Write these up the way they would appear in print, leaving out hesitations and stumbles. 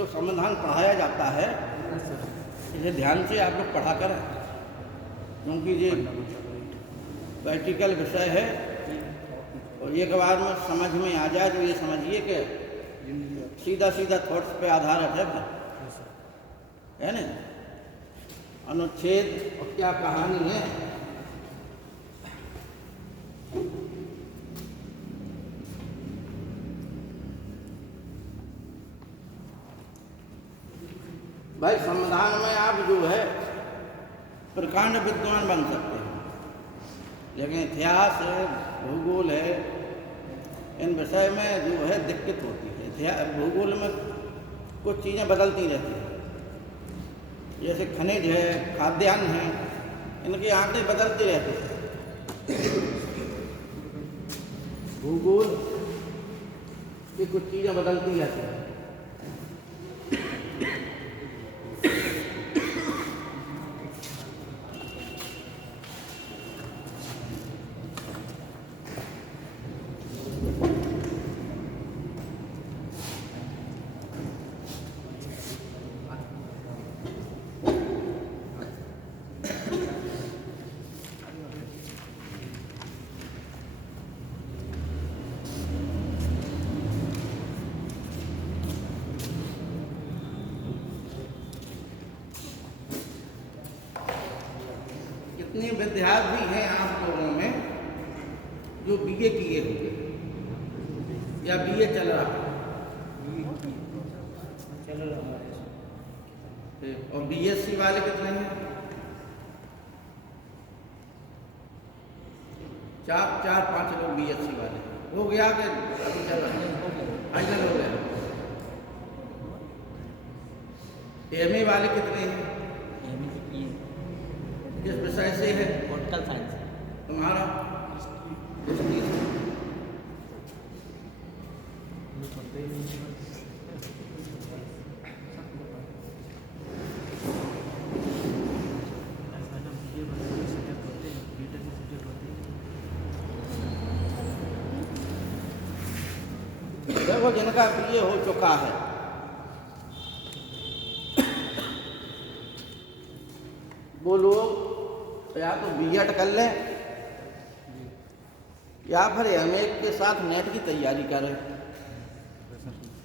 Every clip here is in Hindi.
जो संविधान पढ़ाया जाता है इसे ध्यान से आप लोग पढ़ा करें, क्योंकि ये प्रैक्टिकल विषय है और एक बार में समझ में आ जाए तो ये समझिए कि सीधा सीधा थॉट्स पे आधारित है ना। अनुच्छेद और क्या कहानी है। भाई संविधान में आप जो है प्रकांड विद्वान बन सकते हैं, लेकिन इतिहास है, भूगोल है, इन विषय में जो है दिक्कत होती है। इतिहास भूगोल में कुछ चीज़ें बदलती रहती हैं, जैसे खनिज है, खाद्यान्न है, इनके आंकड़े बदलते रहते हैं। भूगोल की कुछ चीज़ें बदलती रहती हैं। कितने विद्यार्थी हैं आप लोगों में जो बीए किए होंगे या बीए चल रहा है और बीएससी वाले कितने हैं? चार पांच लोग बीएससी वाले हो गया कि अभी चल रहा है? फाइनल हो गया। एमए वाले कितने हैं? किस विषय से है? Political science. तुम्हारा देखो, जिनका बीए हो चुका है वो लोग या तो बीएड कर लें या फिर एमए के साथ नेट की तैयारी करें।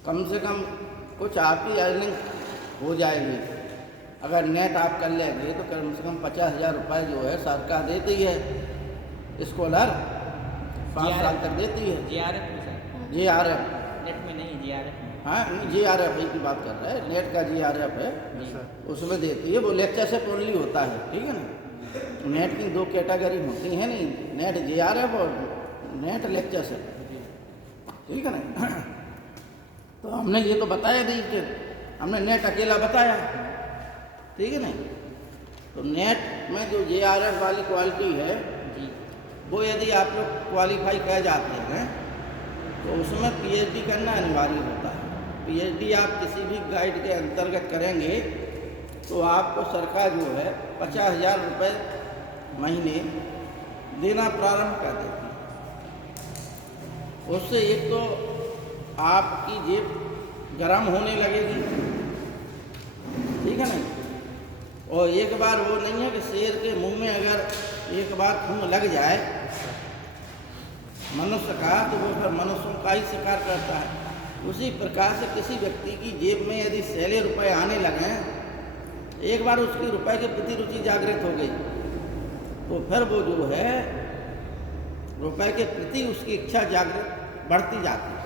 कम से कम कुछ आपकी अर्निंग हो जाएगी। अगर नेट आप कर लेंगे तो कम से कम 50,000 रुपये जो है सरकार देती है, स्कॉलर 5 साल तक देती है। जीआरएफ नेट में नहीं, जीआरएफ में। हाँ, जीआरएफ की बात कर रहे हैं, नेट का जीआरएफ है, उसमें देती है। वो लेक्चर से ओनली होता है, ठीक है ना। नेट की 2 कैटेगरी होती है नहीं, नेट जीआरएफ और नेट लेक्चर से, ठीक है ना। तो हमने ये तो बताया नहीं कि हमने नेट अकेला बताया, ठीक है ना। तो नेट में जो जीआरएफ वाली क्वालिटी है वो यदि आप लोग क्वालिफाई कर जाते हैं तो उसमें पीएचडी करना अनिवार्य होता है। पीएचडी आप किसी भी गाइड के अंतर्गत करेंगे तो आपको सरकार जो है 50,000 रुपये महीने देना प्रारंभ कर देती है। उससे एक तो आपकी जेब गरम होने लगेगी, ठीक है ना। और एक बार वो नहीं है कि शेर के मुंह में अगर एक बार खून लग जाए मनुष्य का तो वो फिर मनुष्यों का ही शिकार करता है। उसी प्रकार से किसी व्यक्ति की जेब में यदि सैले रुपए आने लगे, एक बार उसकी रुपए के प्रति रुचि जागृत हो गई तो फिर वो जो है रुपए के प्रति उसकी इच्छा जागृत बढ़ती जाती है।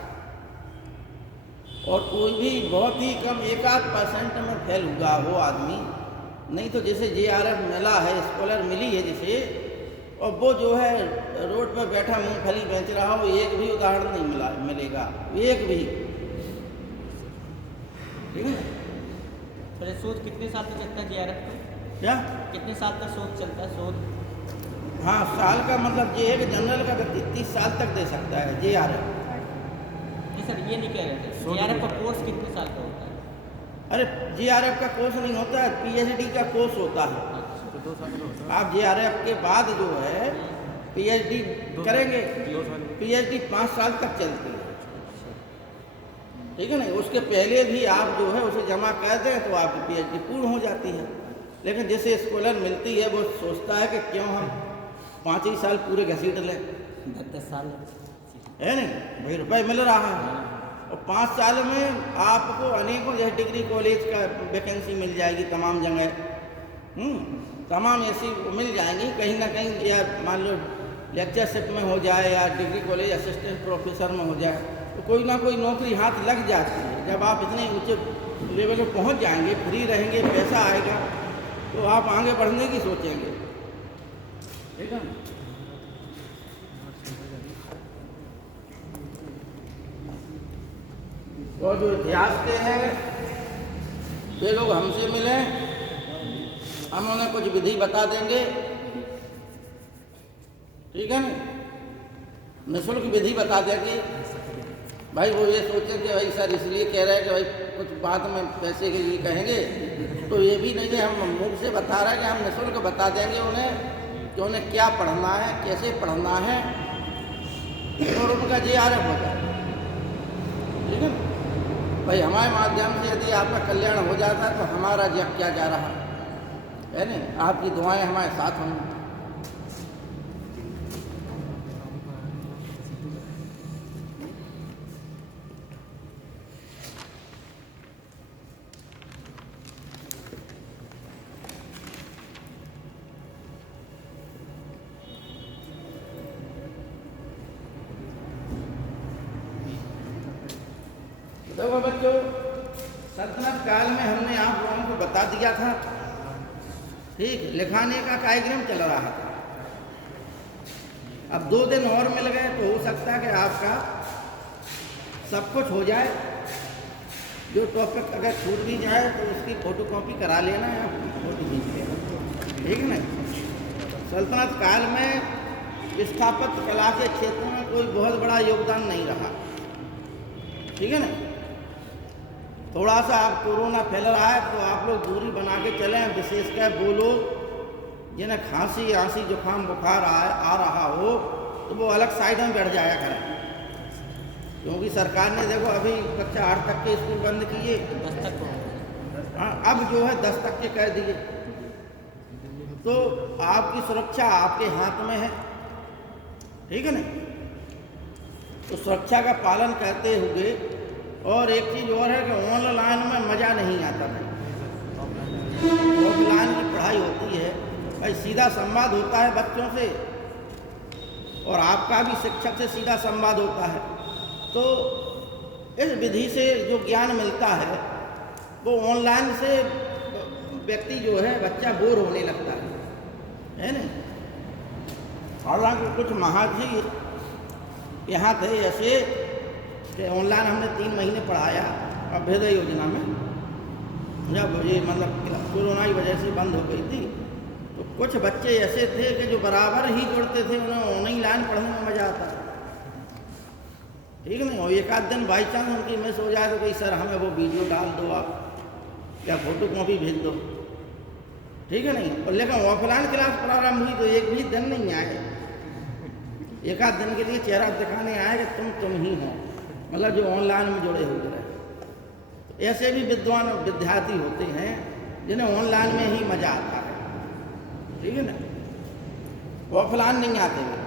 और कोई भी बहुत ही कम 1-8% में फेल हुआ हो आदमी, नहीं तो जैसे जीआरएफ मिला है, स्कॉलर मिली है जिसे, और वो जो है रोड पर बैठा मूंगफली बेच रहा हो, एक भी उदाहरण नहीं मिलेगा, एक भी, ठीक है। तो शोध कितने साल तक चलता है जीआरएफ का? क्या कितने साल तक शोध चलता है? शोध हाँ, साल का मतलब ये है कि जनरल का व्यक्ति 30 साल तक दे सकता है जीआरएफ। नहीं सर, ये नहीं कह रहे थे। जीआरएफ का कोर्स कितने साल का होता है? अरे जीआरएफ का कोर्स नहीं होता है, पीएचडी का कोर्स होता है। आप जीआरएफ के बाद जो है पीएचडी करेंगे, पीएचडी 5 साल तक चलती है, ठीक है ना। उसके पहले भी आप जो है उसे जमा कर दें तो आपकी पीएचडी पूर्ण हो जाती है। लेकिन जैसे स्कॉलर मिलती है वो सोचता है कि क्यों हम 5 ही साल पूरे घसीट लें, 10 साल है नहीं भाई, रुपये मिल रहा है और 5 साल में आपको अनेकों जैसे डिग्री कॉलेज का वैकेंसी मिल जाएगी तमाम जगह, तमाम ऐसी मिल जाएंगी कहीं ना कहीं, या मान लो लेक्चरशिप में हो जाए या डिग्री कॉलेज असिस्टेंट प्रोफेसर में हो जाए, तो कोई ना कोई नौकरी हाथ लग जाती है। जब आप इतने ऊंचे लेवल पर पहुंच जाएंगे, फ्री रहेंगे, पैसा आएगा, तो आप आगे बढ़ने की सोचेंगे, ठीक है। और जो इतिहास के हैं वे लोग हमसे मिले, हम उन्हें कुछ विधि बता देंगे, ठीक है ना, निःशुल्क विधि बता देंगे। भाई वो ये सोचे कि भाई सर इसलिए कह रहे हैं कि भाई कुछ बाद में पैसे के लिए कहेंगे, तो ये भी नहीं है, हम मुँह से बता रहे हैं कि हम निःशुल्क बता देंगे उन्हें कि उन्हें क्या पढ़ना है, कैसे पढ़ना है, और उनका JRF हो जाए, ठीक है ना। भाई हमारे माध्यम से यदि आपका कल्याण हो जाता है तो हमारा जग क्या जा रहा है नहीं, आपकी दुआएं हमारे साथ होंगी। देखो बच्चों, सल्तनत काल में हमने आप लोगों को बता दिया था, ठीक, लिखाने का कार्यक्रम चल रहा था। अब 2 दिन और मिल गए तो हो सकता है कि आपका सब कुछ हो जाए। जो टॉपिक अगर छूट भी जाए तो उसकी फोटोकॉपी करा लेना या फोटो खींच लेना, ठीक है ना। सल्तनत काल में स्थापत्य कला के क्षेत्र में कोई बहुत बड़ा योगदान नहीं रहा, ठीक है ना। थोड़ा सा आप कोरोना फैल रहा है तो आप लोग दूरी बना के चलें, विशेषकर वो लोग जिन्हें खांसी आंसी जुकाम बुखार आ रहा हो तो वो अलग साइड में बैठ जाया करें, क्योंकि सरकार ने देखो अभी कक्षा 8 तक के स्कूल बंद किए, 10 तक, हाँ अब जो है 10 तक के कर दिए। तो आपकी सुरक्षा आपके हाथ में है, ठीक है ना। तो सुरक्षा का पालन करते हुए, और एक चीज़ और है कि ऑनलाइन में मज़ा नहीं आता भाई, ऑफलाइन की पढ़ाई होती है भाई, सीधा संवाद होता है बच्चों से और आपका भी शिक्षक से सीधा संवाद होता है। तो इस विधि से जो ज्ञान मिलता है वो ऑनलाइन से व्यक्ति जो है बच्चा बोर होने लगता है ना। हालांकि कुछ महाजी यहाँ थे ऐसे कि ऑनलाइन हमने 3 महीने पढ़ाया अभ्युदय योजना में, जब ये मतलब कोरोना की वजह से बंद हो गई थी, तो कुछ बच्चे ऐसे थे कि जो बराबर ही जुड़ते थे, उन्हें ऑनलाइन पढ़ने में मज़ा आता था, ठीक नहीं। और एक आध दिन बाई चांस उनकी मिस हो जाए तो कोई सर हमें वो वीडियो डाल दो आप या फोटोकॉपी भेज दो, ठीक है नहीं। और लेकिन ऑफलाइन क्लास प्रारंभ हुई तो एक भी दिन नहीं आए, एक आध दिन के लिए चेहरा दिखाने आए कि तुम ही हो, मतलब जो ऑनलाइन में जुड़े हुए रहे। तो ऐसे भी विद्वान विद्यार्थी होते हैं जिन्हें ऑनलाइन में ही मज़ा आता है, ठीक है ना, ऑफलाइन नहीं आते हैं।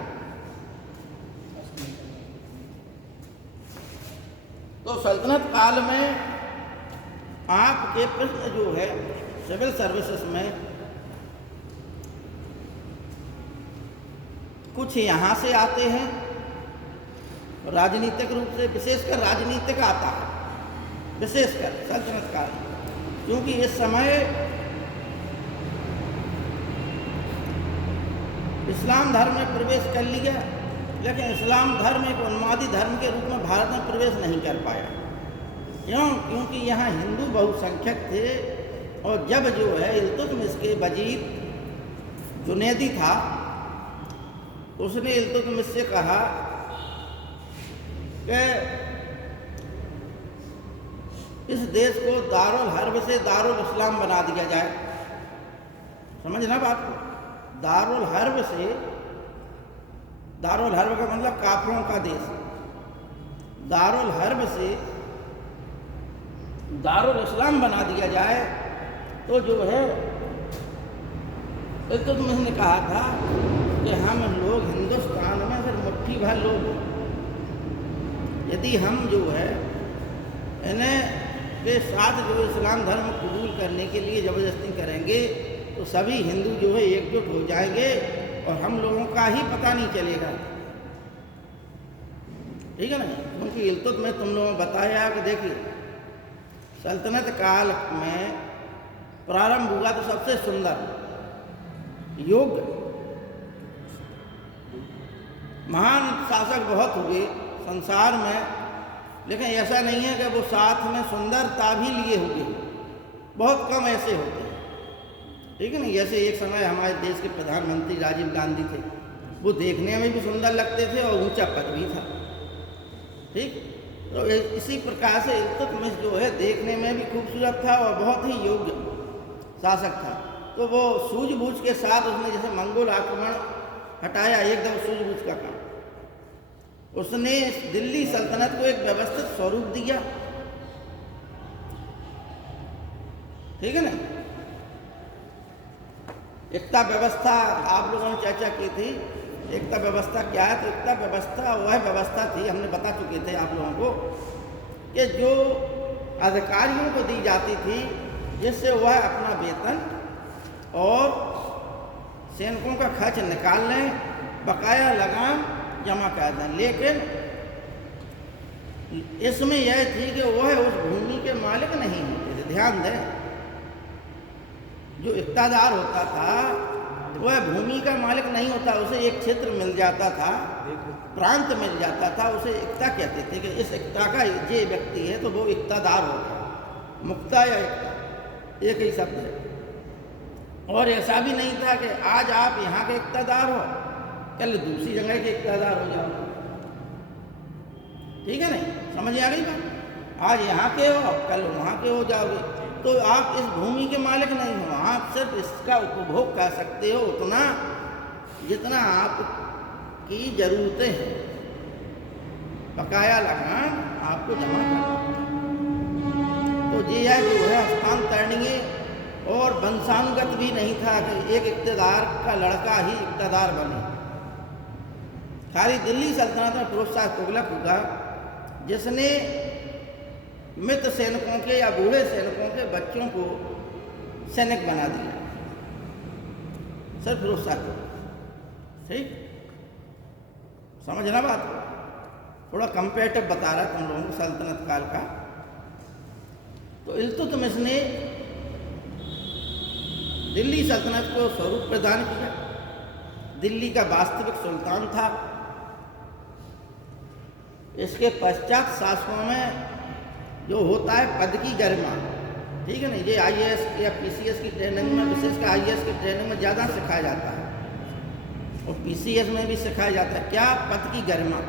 तो सल्तनत काल में आपके प्रश्न जो है सिविल सर्विसेज में कुछ यहाँ से आते हैं, राजनीतिक रूप से विशेषकर राजनीतिक आता है, विशेषकर सल्तनत काल, क्योंकि इस समय इस्लाम धर्म में प्रवेश कर लिया, लेकिन इस्लाम धर्म एक उन्मादी धर्म के रूप में भारत में प्रवेश नहीं कर पाया। क्यों? क्योंकि यहाँ हिंदू बहुसंख्यक थे, और जब जो है इल्तुतमिश के वजीर जुनैदी था, उसने इल्तुतमिश से कहा कि इस देश को दारुल हर्ब से दारुल इस्लाम बना दिया जाए। समझना बात को, दारुल हर्ब से, दारुल हर्ब का मतलब काफिरों का देश, दारुल हर्ब से दारुल इस्लाम बना दिया जाए तो जो है इल्तुतमिश ने कहा था कि हम लोग हिंदुस्तान में फिर मुट्ठी भर लोग, यदि हम जो है इन्हें के साथ जो इस्लाम धर्म कबूल करने के लिए ज़बरदस्ती करेंगे तो सभी हिंदू जो है एकजुट हो जाएंगे और हम लोगों का ही पता नहीं चलेगा। ठीक है ना, क्योंकि इल्तुतमिश में तुम लोगों ने बताया कि देखिए सल्तनत काल में प्रारंभ हुआ तो सबसे सुंदर योग्य महान शासक बहुत हुए संसार में, लेकिन ऐसा नहीं है कि वो साथ में सुंदरता भी लिए हुए, बहुत कम ऐसे होते हैं। ठीक है ना, जैसे एक समय हमारे देश के प्रधानमंत्री राजीव गांधी थे, वो देखने में भी सुंदर लगते थे और ऊंचा पद भी था। ठीक, तो इसी प्रकार से इल्तुतमिश जो है देखने में भी खूबसूरत था और बहुत ही योग्य शासक था। तो वो सूझबूझ के साथ उसने जैसे मंगोल आक्रमण हटाया, एकदम सूझबूझ का काम, उसने दिल्ली सल्तनत को एक व्यवस्थित स्वरूप दिया। ठीक है ना, एकता व्यवस्था आप लोगों ने चर्चा की थी, एकता व्यवस्था क्या है? तो एकता व्यवस्था वह व्यवस्था थी, हमने बता चुके थे आप लोगों को, कि जो अधिकारियों को दी जाती थी जिससे वह अपना वेतन और सैनिकों का खर्च निकाल लें, बकाया लगान जमा कर दें। लेकिन इसमें यह थी कि वह उस भूमि के मालिक नहीं होते थे। ध्यान दें, जो इक़्तिदार होता था वह भूमि का मालिक नहीं होता, उसे एक क्षेत्र मिल जाता था, प्रांत मिल जाता था, उसे इक़्ता कहते थे कि इस इक़्ता का ये व्यक्ति है तो वो इक़्तिदार होता है। मुक्ता या इक़्ता एक ही शब्द है। और ऐसा भी नहीं था कि आज आप यहाँ के इक़्तिदार हो कल दूसरी जगह के इक़्तिदार हो जाओ। ठीक है नहीं, समझ आ गई बात? आज यहाँ के हो कल वहाँ के हो जाओगे, तो आप इस भूमि के मालिक नहीं हो, आप सिर्फ इसका उपभोग कर सकते हो उतना जितना आपकी ज़रूरतें हैं। बकाया लगान आपको जमा करना। तो ये जो है हस्तांतरणीय और वंशानुगत भी नहीं था कि एक इक़्तिदार का लड़का ही इक़्तिदार बने। खाली दिल्ली सल्तनत में फिरोज शाह तुगलक हुआ जिसने मृत सैनिकों के या बूढ़े सैनिकों के बच्चों को सैनिक बना दिया, सर फिरोज शाह तुगलक। ठीक, समझना बात को, थोड़ा कंपेरेटिव बता रहा तुम लोगों को सल्तनत काल का। तो इल्तुतमिश ने दिल्ली सल्तनत को स्वरूप प्रदान किया, दिल्ली का वास्तविक सुल्तान था। इसके पश्चात शासकों में जो होता है पद की गरिमा, ठीक है ना, ये आईएएस या पीसीएस की ट्रेनिंग में, विशेषकर आईएएस की ट्रेनिंग में ज़्यादा सिखाया जाता है और पीसीएस में भी सिखाया जाता है। क्या? पद की गरिमा,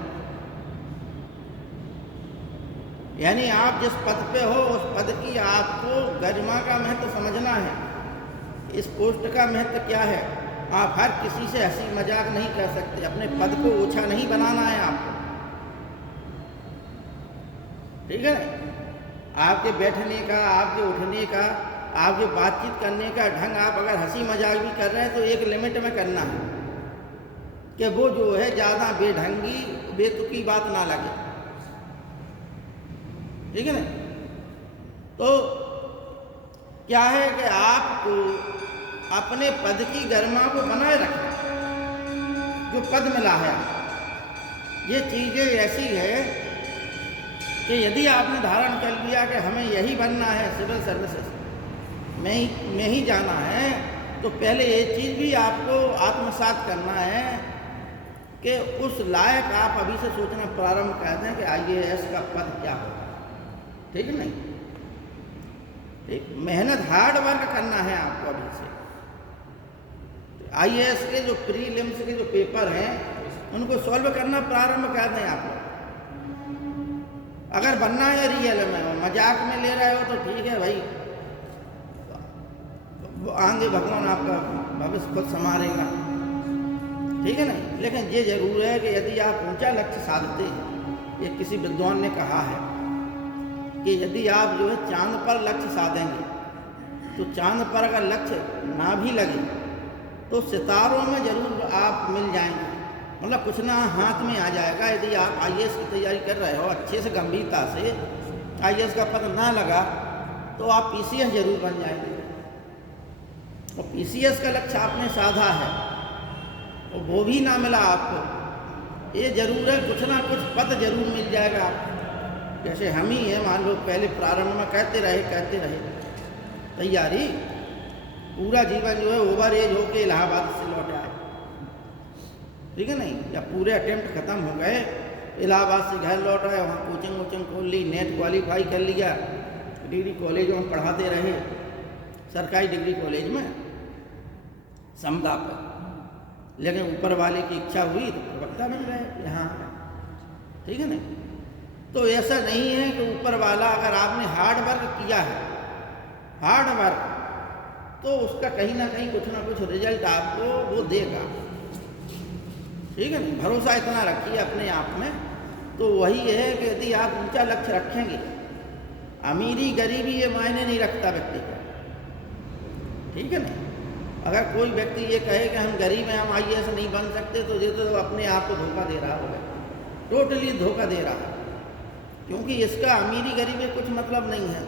यानी आप जिस पद पे हो उस पद की आपको गरिमा का महत्व समझना है। इस पोस्ट का महत्व क्या है? आप हर किसी से हंसी मजाक नहीं कर सकते, अपने पद को ओछा नहीं बनाना है आपको। ठीक है ना, आपके बैठने का, आपके उठने का, आपके बातचीत करने का ढंग, आप अगर हंसी मजाक भी कर रहे हैं तो एक लिमिट में करना है कि वो जो है ज़्यादा बेढंगी बेतुकी बात ना लगे। ठीक है ना, तो क्या है कि आपको अपने पद की गरिमा को बनाए रखना, जो पद मिला है। ये चीज़ें ऐसी है कि यदि आपने धारण कर लिया कि हमें यही बनना है, सिविल सर्विसेज में ही जाना है, तो पहले ये चीज़ भी आपको आत्मसात करना है कि उस लायक आप अभी से सोचना प्रारंभ कर दें कि आईएएस का पद क्या होगा। ठीक है नहीं, मेहनत हार्ड वर्क करना है आपको अभी से। आईएएस के जो प्रीलिम्स के जो पेपर हैं उनको सॉल्व करना प्रारंभ कर दें आप लोग। अगर बनना है रियल में, मजाक में ले रहे हो तो ठीक है भाई, आगे भगवान आपका भविष्य खुद संवारेगा। ठीक है ना, लेकिन ये जरूर है कि यदि आप ऊंचा लक्ष्य साधते हैं, ये किसी विद्वान ने कहा है कि यदि आप जो है चांद पर लक्ष्य साधेंगे तो चांद पर अगर लक्ष्य ना भी लगे तो सितारों में जरूर आप मिल जाएंगे, मतलब कुछ ना हाथ में आ जाएगा। यदि आप आईएएस की तैयारी कर रहे हो अच्छे से गंभीरता से, आईएएस का पद ना लगा तो आप पीसीएस जरूर बन जाएंगे। और पीसीएस का लक्ष्य आपने साधा है और वो भी ना मिला आपको, ये जरूर है कुछ ना कुछ पद जरूर मिल जाएगा आपको। जैसे हम ही हैं, मान लो पहले प्रारंभ में कहते रहे तैयारी, पूरा जीवन जो है ओवर एज होके इलाहाबाद से लौट आए, ठीक है नहीं, या पूरे अटेम्प्ट खत्म हो गए, इलाहाबाद से घर लौट आए, वहाँ कोचिंग खोल ली, नेट क्वालिफाई कर लिया, डिग्री कॉलेजों में पढ़ाते रहे, सरकारी डिग्री कॉलेज में समदा पर, लेकिन ऊपर वाले की इच्छा हुई तो प्रवक्ता बन गए यहाँ, ठीक है नहीं। तो ऐसा नहीं है कि ऊपर वाला, अगर आपने हार्ड वर्क किया है, हार्ड वर्क, तो उसका कहीं ना कुछ रिजल्ट आपको वो देगा, ठीक है नहीं। भरोसा इतना रखिए अपने आप में। तो वही है कि यदि आप ऊंचा लक्ष्य रखेंगे, अमीरी गरीबी ये मायने नहीं रखता व्यक्ति का, ठीक है नहीं। अगर कोई व्यक्ति ये कहे कि हम गरीब हैं, हम आईएएस नहीं बन सकते, तो ये तो अपने आप को धोखा दे रहा होगा, टोटली धोखा दे रहा है, क्योंकि इसका अमीरी गरीबी कुछ मतलब नहीं है।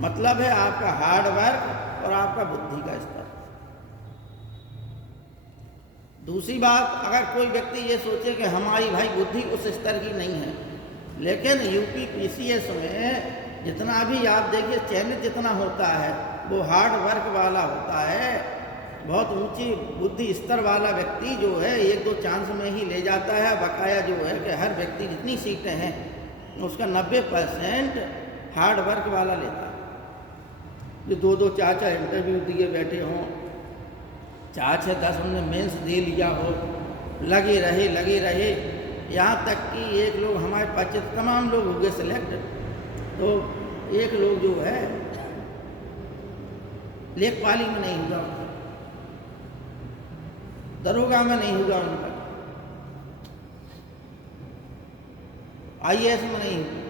मतलब है आपका हार्ड वर्क और आपका बुद्धि का स्तर। दूसरी बात, अगर कोई व्यक्ति ये सोचे कि हमारी भाई बुद्धि उस स्तर की नहीं है, लेकिन यूपी पीसीएस में जितना भी आप देखिए चयनित जितना होता है वो हार्ड वर्क वाला होता है। बहुत ऊंची बुद्धि स्तर वाला व्यक्ति जो है 1-2 चांस में ही ले जाता है। बकाया जो है कि हर व्यक्ति जितनी सीटें हैं उसका 90% हार्ड वर्क वाला लेता है। जो 2-2 4-4 इंटरव्यू दिए बैठे हों, 4-6-10 हमने मेंस दे लिया हो, लगे रहे, यहाँ तक कि एक लोग हमारे पास तमाम लोग हो गए सिलेक्ट, तो एक लोग जो है लेखपाली में नहीं हुआ, दरोगा में नहीं हुआ, उनका आईएएस में नहीं हुआ,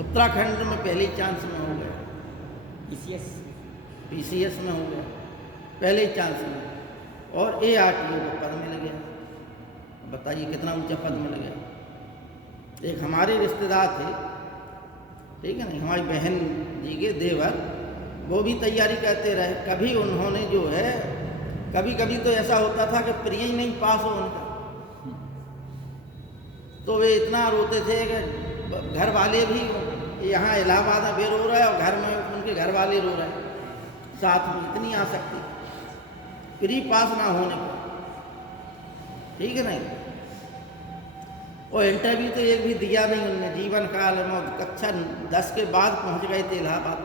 उत्तराखंड में पहले चांस में हो गया, पीसीएस में हो गया पहले ही चांस में, और ARTO को पद मिल गया। बताइए कितना ऊंचा पद मिल गया। एक हमारे रिश्तेदार थे, ठीक है नहीं, हमारी बहन जी के देवर, वो भी तैयारी करते रहे। कभी उन्होंने जो है, कभी तो ऐसा होता था कि प्री ही नहीं पास हो उनका, तो वे इतना रोते थे कि घर वाले भी, यहाँ इलाहाबाद में वे रो रहे और घर में उनके घर वाले रो रहे साथ में, इतनी आसक्ति प्री पास ना होने पर, ठीक है नहीं। और इंटरव्यू तो एक भी दिया नहीं उनने जीवन काल में, कक्षा 10 के बाद पहुंच गए थे इलाहाबाद,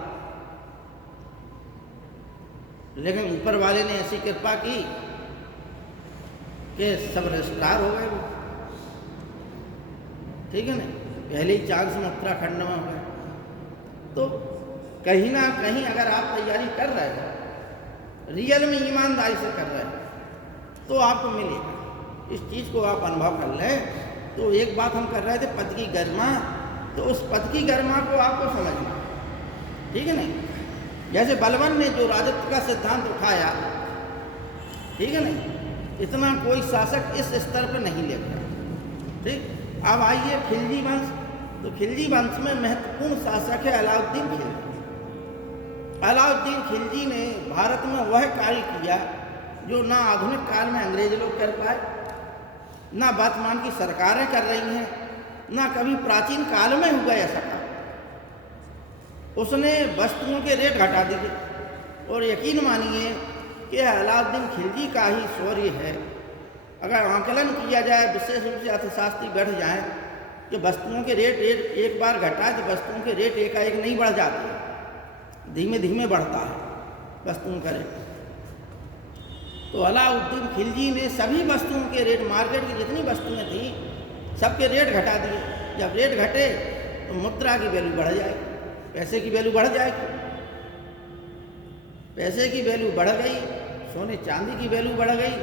लेकिन ऊपर वाले ने ऐसी कृपा की कि सब रजिस्ट्रार हो गए वो, ठीक है नहीं, पहले ही चांस में उत्तराखंड में हो गए। तो कहीं ना कहीं अगर आप तैयारी कर रहे हो, रियल में ईमानदारी से कर रहे हैं, तो आपको मिलेगा। इस चीज़ को आप अनुभव कर लें। तो एक बात हम कर रहे थे पद की गरिमा, तो उस पद की गरिमा को आपको समझना, ठीक है नहीं। जैसे बलवन ने जो राजत्व का सिद्धांत उठाया, ठीक है नहीं, इतना कोई शासक इस स्तर पर नहीं ले गया, ठीक। अब आइए खिलजी वंश, तो खिलजी वंश में महत्वपूर्ण शासक है अलाउद्दीन खिलजी। अलाउद्दीन खिलजी ने भारत में वह कार्य किया जो ना आधुनिक काल में अंग्रेज लोग कर पाए, ना वर्तमान की सरकारें कर रही हैं, ना कभी प्राचीन काल में हुआ ऐसा काम। उसने वस्तुओं के रेट घटा दिए, और यकीन मानिए कि अलाउद्दीन खिलजी का ही शौर्य है। अगर आंकलन किया जाए, विशेष रूप से अर्थशास्त्री बैठ जाएं कि वस्तुओं के रेट एक बार घटाए तो वस्तुओं के रेट एकाएक नहीं बढ़ जाते, धीमे धीमे बढ़ता है वस्तुओं का रेट। तो अलाउद्दीन खिलजी ने सभी वस्तुओं के रेट, मार्केट की जितनी वस्तुएं थी सबके रेट घटा दिए। जब रेट घटे तो मुद्रा की वैल्यू बढ़ जाएगी, पैसे की वैल्यू बढ़ जाएगी, पैसे की वैल्यू बढ़ गई, सोने चांदी की वैल्यू बढ़ गई,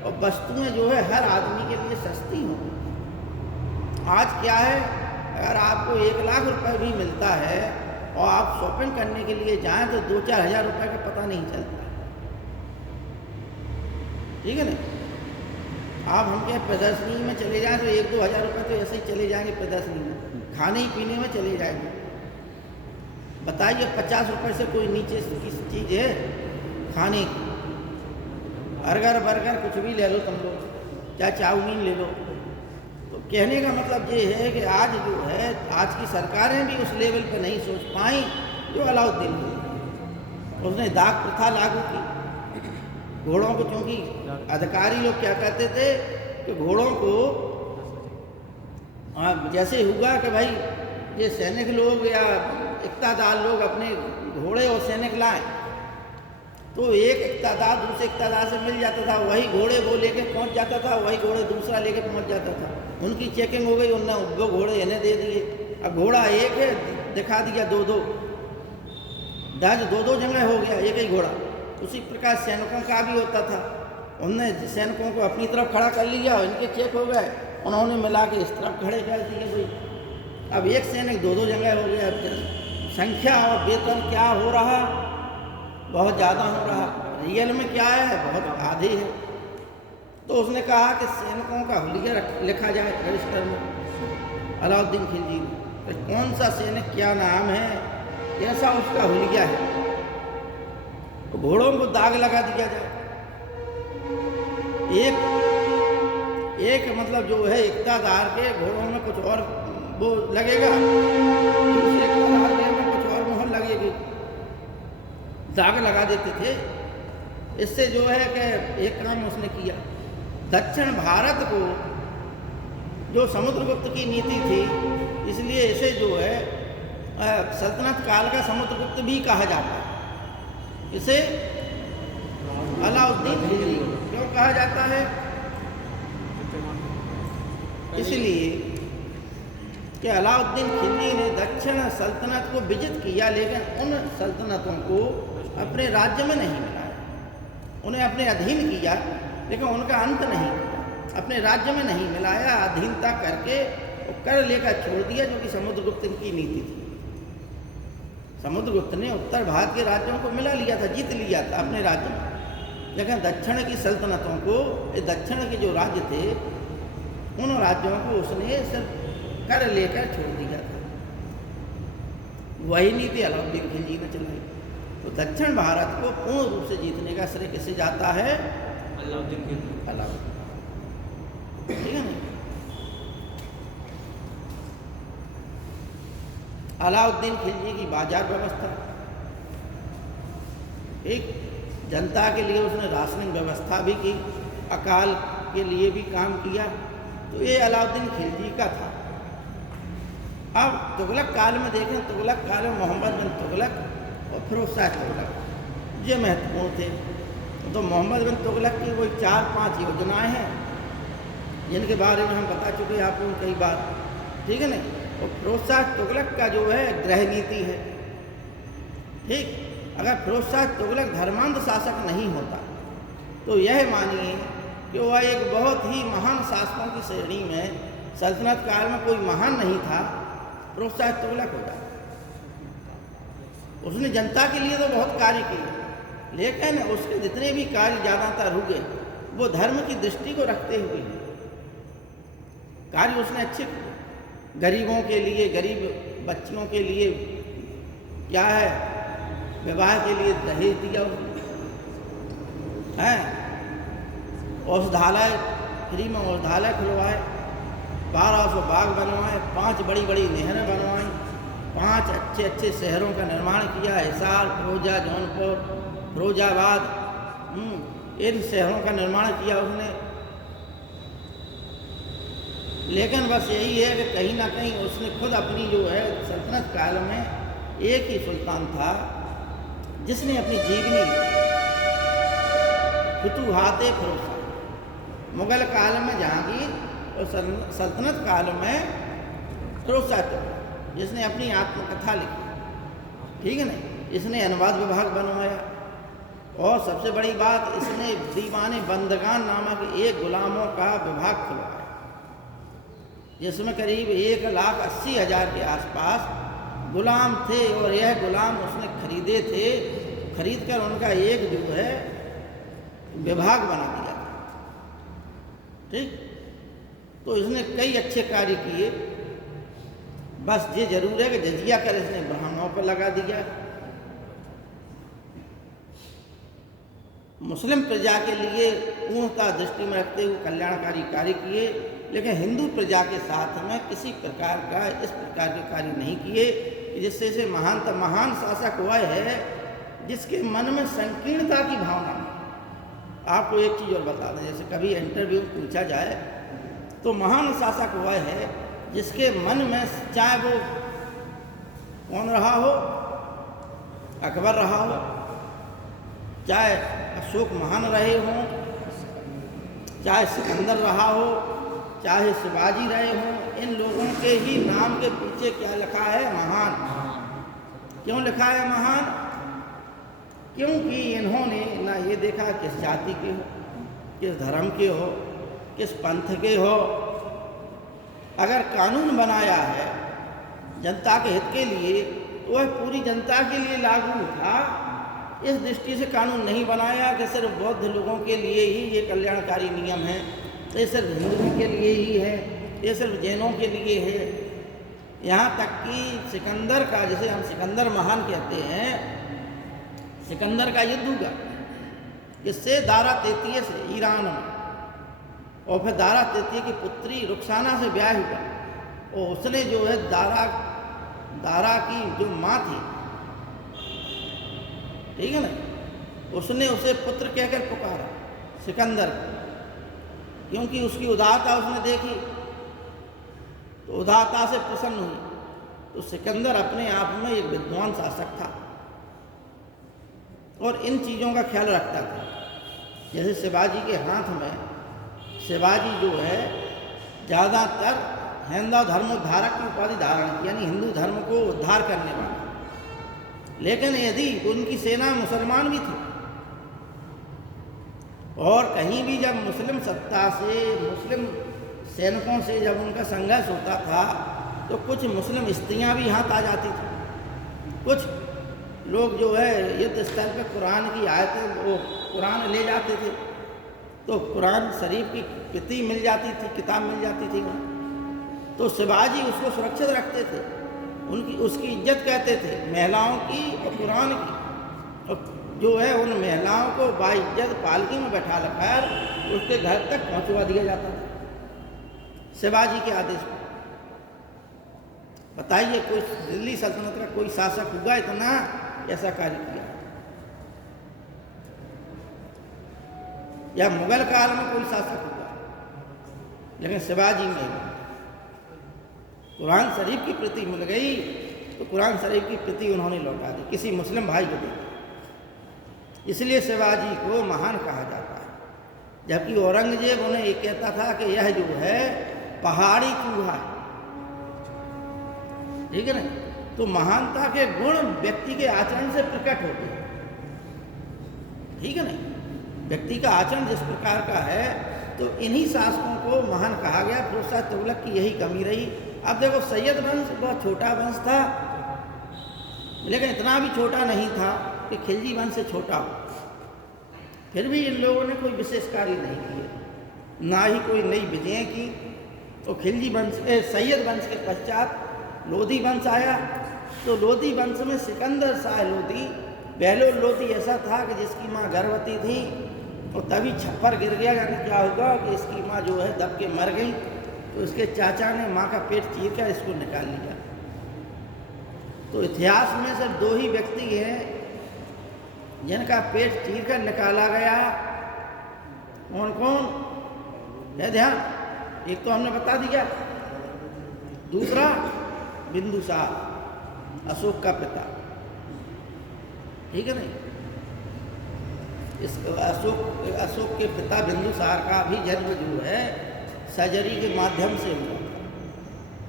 और वस्तुएं जो है हर आदमी के लिए सस्ती हो गई। आज क्या है अगर आपको 1 लाख रुपए भी मिलता है और आप शॉपिंग करने के लिए जाएं तो 2-4 हज़ार रुपए का पता नहीं चलता, ठीक है ना। आप हम क्या प्रदर्शनी में चले जाएं तो 1-2 हज़ार रुपये तो ऐसे ही चले जाएंगे, प्रदर्शनी में खाने ही पीने में चले जाएंगे। बताइए 50 रुपये से कोई नीचे की चीज़ है खाने की? बर्गर कुछ भी ले लो तुम लोग, चाहे चाउमीन ले लो। तो कहने का मतलब ये है कि आज जो है, आज की सरकारें भी उस लेवल पे नहीं सोच पाई जो अलाउद्दीन थी। उसने दाग प्रथा लागू की घोड़ों को, क्योंकि अधिकारी लोग क्या कहते थे कि घोड़ों को जैसे हुआ कि भाई ये सैनिक लोग या इक़्तिदार लोग अपने घोड़े और सैनिक लाएं, तो एक इक़्तिदार दूसरे इक़्तिदार से मिल जाता था, वही घोड़े वो लेके पहुंच जाता था, वही घोड़े दूसरा लेके पहुंच जाता था। उनकी चेकिंग हो गई, उन्होंने वो घोड़े इन्हें दे दिए। अब घोड़ा एक है, दिखा दिया 2-2 दर्ज 2-2 जगह हो गया एक ही घोड़ा। उसी प्रकार सैनिकों का भी होता था, उनने सैनिकों को अपनी तरफ खड़ा कर लिया, इनके चेक हो गए, उन्होंने मिला के इस तरफ खड़े कर दिए भाई। अब एक सैनिक 2-2 जगह हो गया। संख्या और वेतन क्या हो रहा, बहुत ज़्यादा हो रहा, रियल में क्या है बहुत आधी है। तो उसने कहा कि सैनिकों का हुलिया लिखा जाए रजिस्टर में अलाउद्दीन खिलजी में, तो कौन सा सैनिक क्या नाम है, कैसा उसका हुलिया है, तो घोड़ों को दाग लगा दिया जाए। एक मतलब जो है इक़्तिदार के घोड़ों में कुछ और वो लगेगा, दूसरे इक़्तिदार में कुछ और मोहर लगेगी, दाग लगा देते थे। इससे जो है कि एक काम उसने किया, दक्षिण भारत को जो समुद्रगुप्त की नीति थी, इसलिए इसे जो है सल्तनत काल का समुद्रगुप्त भी कहा जाता है। इसे अलाउद्दीन खिलजी क्यों कहा जाता है? इसलिए कि अलाउद्दीन खिलजी ने दक्षिण सल्तनत को विजित किया, लेकिन उन सल्तनतों को अपने राज्य में नहीं मिलाया, उन्हें अपने अधीन किया, लेकिन उनका अंत नहीं किया, अपने राज्य में नहीं मिलाया, अधीनता करके कर लेकर छोड़ दिया, जो कि समुद्रगुप्त की नीति थी। समुद्रगुप्त ने उत्तर भारत के राज्यों को मिला लिया था, जीत लिया था अपने राज्य में, लेकिन दक्षिण की सल्तनतों को, दक्षिण के जो राज्य थे, उन राज्यों को उसने सिर्फ कर लेकर छोड़ दिया था। वही नीति अलाउद्दीन खिलजी ने चलाई। तो दक्षिण भारत को पूर्ण रूप से जीतने का श्रेय किसे जाता है? अलाउद्दीन खिलजी। ठीक है ना। अलाउद्दीन खिलजी की बाजार व्यवस्था, एक जनता के लिए उसने राशनिंग व्यवस्था भी की, अकाल के लिए भी काम किया, तो ये अलाउद्दीन खिलजी का था। अब तुगलक काल में देखें, तुगलक काल में मोहम्मद बिन तुगलक और फिरोज शाह तुगलक ये महत्वपूर्ण थे। तो मोहम्मद बिन तुगलक की वही 4-5 योजनाएं हैं जिनके बारे में हम बता चुके हैं आप लोगों कई बार, ठीक है ना। और फिरोज शाह तुगलक का जो है गृह नीति है, ठीक। अगर फिरोज शाह तुगलक धर्मांध शासक नहीं होता तो यह मानिए कि वह एक बहुत ही महान शासकों की श्रेणी में, सल्तनत काल में कोई महान नहीं था, फिरोज शाह तुगलक होता। उसने जनता के लिए तो बहुत कार्य किए, लेकिन उसके जितने भी कार्य ज़्यादातर हुए वो धर्म की दृष्टि को रखते हुए कार्य उसने अच्छे किए। गरीबों के लिए, गरीब बच्चियों के लिए क्या है, विवाह के लिए दहेज दिया उसने, है। औषधालय फ्री में औषधालय खुलवाए, 1200 बाग बनवाए, 5 बड़ी बड़ी नहरें बनवाई, 5 अच्छे अच्छे शहरों का निर्माण किया, हिसार, फिरोजा, जौनपुर, फिरोजाबाद, इन शहरों का निर्माण किया उसने। लेकिन बस यही है कि कहीं ना कहीं उसने खुद अपनी जो है सल्तनत काल में एक ही सुल्तान था जिसने अपनी जीवनी फुतूहाते फिरोज शाह, मुगल काल में जहांगीर और सल्तनत काल में फिरोज शाह, जिसने अपनी आत्मकथा लिखी, ठीक है ना। इसने अनुवाद विभाग बनवाया, और सबसे बड़ी बात, इसने दीवाने बंदगान नामक एक गुलामों का विभाग खुलवाया। जिसमें करीब 1,80,000 के आसपास गुलाम थे, और यह गुलाम उसने खरीदे थे। खरीद कर उनका एक जो है विभाग बना दिया था। ठीक, तो इसने कई अच्छे कार्य किए। बस ये जरूर है कि जजिया कर इसने ब्राह्मणों पर लगा दिया। मुस्लिम प्रजा के लिए पूर्णतः दृष्टि में रखते हुए कल्याणकारी कार्य किए, लेकिन हिंदू प्रजा के साथ में किसी प्रकार का इस प्रकार के कार्य नहीं किए कि जिससे से महान शासक वह है जिसके मन में संकीर्णता की भावना हो। आपको एक चीज़ और बता दें, जैसे कभी इंटरव्यू में पूछा जाए तो महान शासक वह है जिसके मन में, चाहे वो कौन रहा हो, अकबर रहा हो, चाहे अशोक महान रहे हों, चाहे सिकंदर रहा हो, चाहे शिवाजी रहे हों, इन लोगों के ही नाम के पीछे क्या लिखा है? महान। क्यों लिखा है महान? क्योंकि इन्होंने ना ये देखा किस जाति के हो, किस धर्म के हो, किस पंथ के हो। अगर कानून बनाया है जनता के हित के लिए तो वह पूरी जनता के लिए लागू था। इस दृष्टि से कानून नहीं बनाया कि सिर्फ बौद्ध लोगों के लिए ही ये कल्याणकारी नियम है, ये सिर्फ हिंदुओं के लिए ही है, ये सिर्फ जैनों के लिए है। यहाँ तक कि सिकंदर का, जिसे हम सिकंदर महान कहते हैं, सिकंदर का युद्ध हुआ किससे? दारा 33 से, ईरान में। और फिर दारा 33 की पुत्री रुखसाना से ब्याह हुआ, और उसने जो है दारा की जो माँ थी, ठीक है ना, उसने उसे पुत्र कहकर पुकारा सिकंदर, क्योंकि उसकी उदारता उसने देखी, तो उदारता से प्रसन्न हुई। तो सिकंदर अपने आप में एक विद्वान शासक था और इन चीज़ों का ख्याल रखता था। जैसे शिवाजी के हाथ में, शिवाजी जो है ज़्यादातर हिंदू धर्मोद्धारक की उपाधि धारण की, यानी हिंदू धर्म को उद्धार करने वाला। लेकिन यदि उनकी सेना मुसलमान भी थी, और कहीं भी जब मुस्लिम सत्ता से, मुस्लिम सैनिकों से जब उनका संघर्ष होता था तो कुछ मुस्लिम स्त्रियां भी हाथ आ जाती थी। कुछ लोग जो है युद्ध स्थल पर कुरान की आयतें, वो कुरान ले जाते थे, तो कुरान शरीफ की प्रति मिल जाती थी, किताब मिल जाती थी। तो शिवाजी उसको सुरक्षित रखते थे, उसकी इज्जत करते थे, महिलाओं की और कुरान की। और जो है उन महिलाओं को बाइज्जत पालकी में बैठा कर उसके घर तक पहुंचवा दिया जाता था शिवाजी के आदेश पर। बताइए, कोई दिल्ली सल्तनत का कोई शासक होगा इतना ऐसा कार्य किया, या मुगल काल में कोई शासक होगा, लेकिन शिवाजी में कुरान शरीफ की प्रति मिल गई तो कुरान शरीफ की प्रति उन्होंने लौटा दी, किसी मुस्लिम भाई को दे दी। इसलिए शिवाजी को महान कहा जाता है। जबकि औरंगजेब उन्हें ये कहता था कि यह जो है पहाड़ी चूहा है, ठीक है ना। तो महानता के गुण व्यक्ति के आचरण से प्रकट होते हैं, ठीक है ना। व्यक्ति का आचरण जिस प्रकार का है, तो इन्हीं शासकों को महान कहा गया। फिरोज शाह तुगलक की यही कमी रही। अब देखो, सैयद वंश बहुत छोटा वंश था, लेकिन इतना भी छोटा नहीं था कि खिलजी वंश से छोटा हो। फिर भी इन लोगों ने कोई विशेष कार्य नहीं किए, ना ही कोई नई विजय की। तो खिलजी वंश, सैयद वंश के पश्चात लोधी वंश आया। तो लोधी वंश में सिकंदर शाह लोधी, बहलोल लोधी ऐसा था कि जिसकी माँ गर्भवती थी और तभी छप्पर गिर गया। यानी क्या होगा कि इसकी माँ जो है दब के मर गई, तो उसके चाचा ने माँ का पेट चीर कर इसको निकाल लिया। तो इतिहास में सिर्फ दो ही व्यक्ति हैं जिनका पेट चीर कर निकाला गया। कौन कौन है? ध्यान, एक तो हमने बता दिया, दूसरा बिंदुसार, अशोक का पिता, ठीक है नहीं। इस अशोक के पिता बिंदुसार का भी जन्म जो है सर्जरी के माध्यम से हुआ,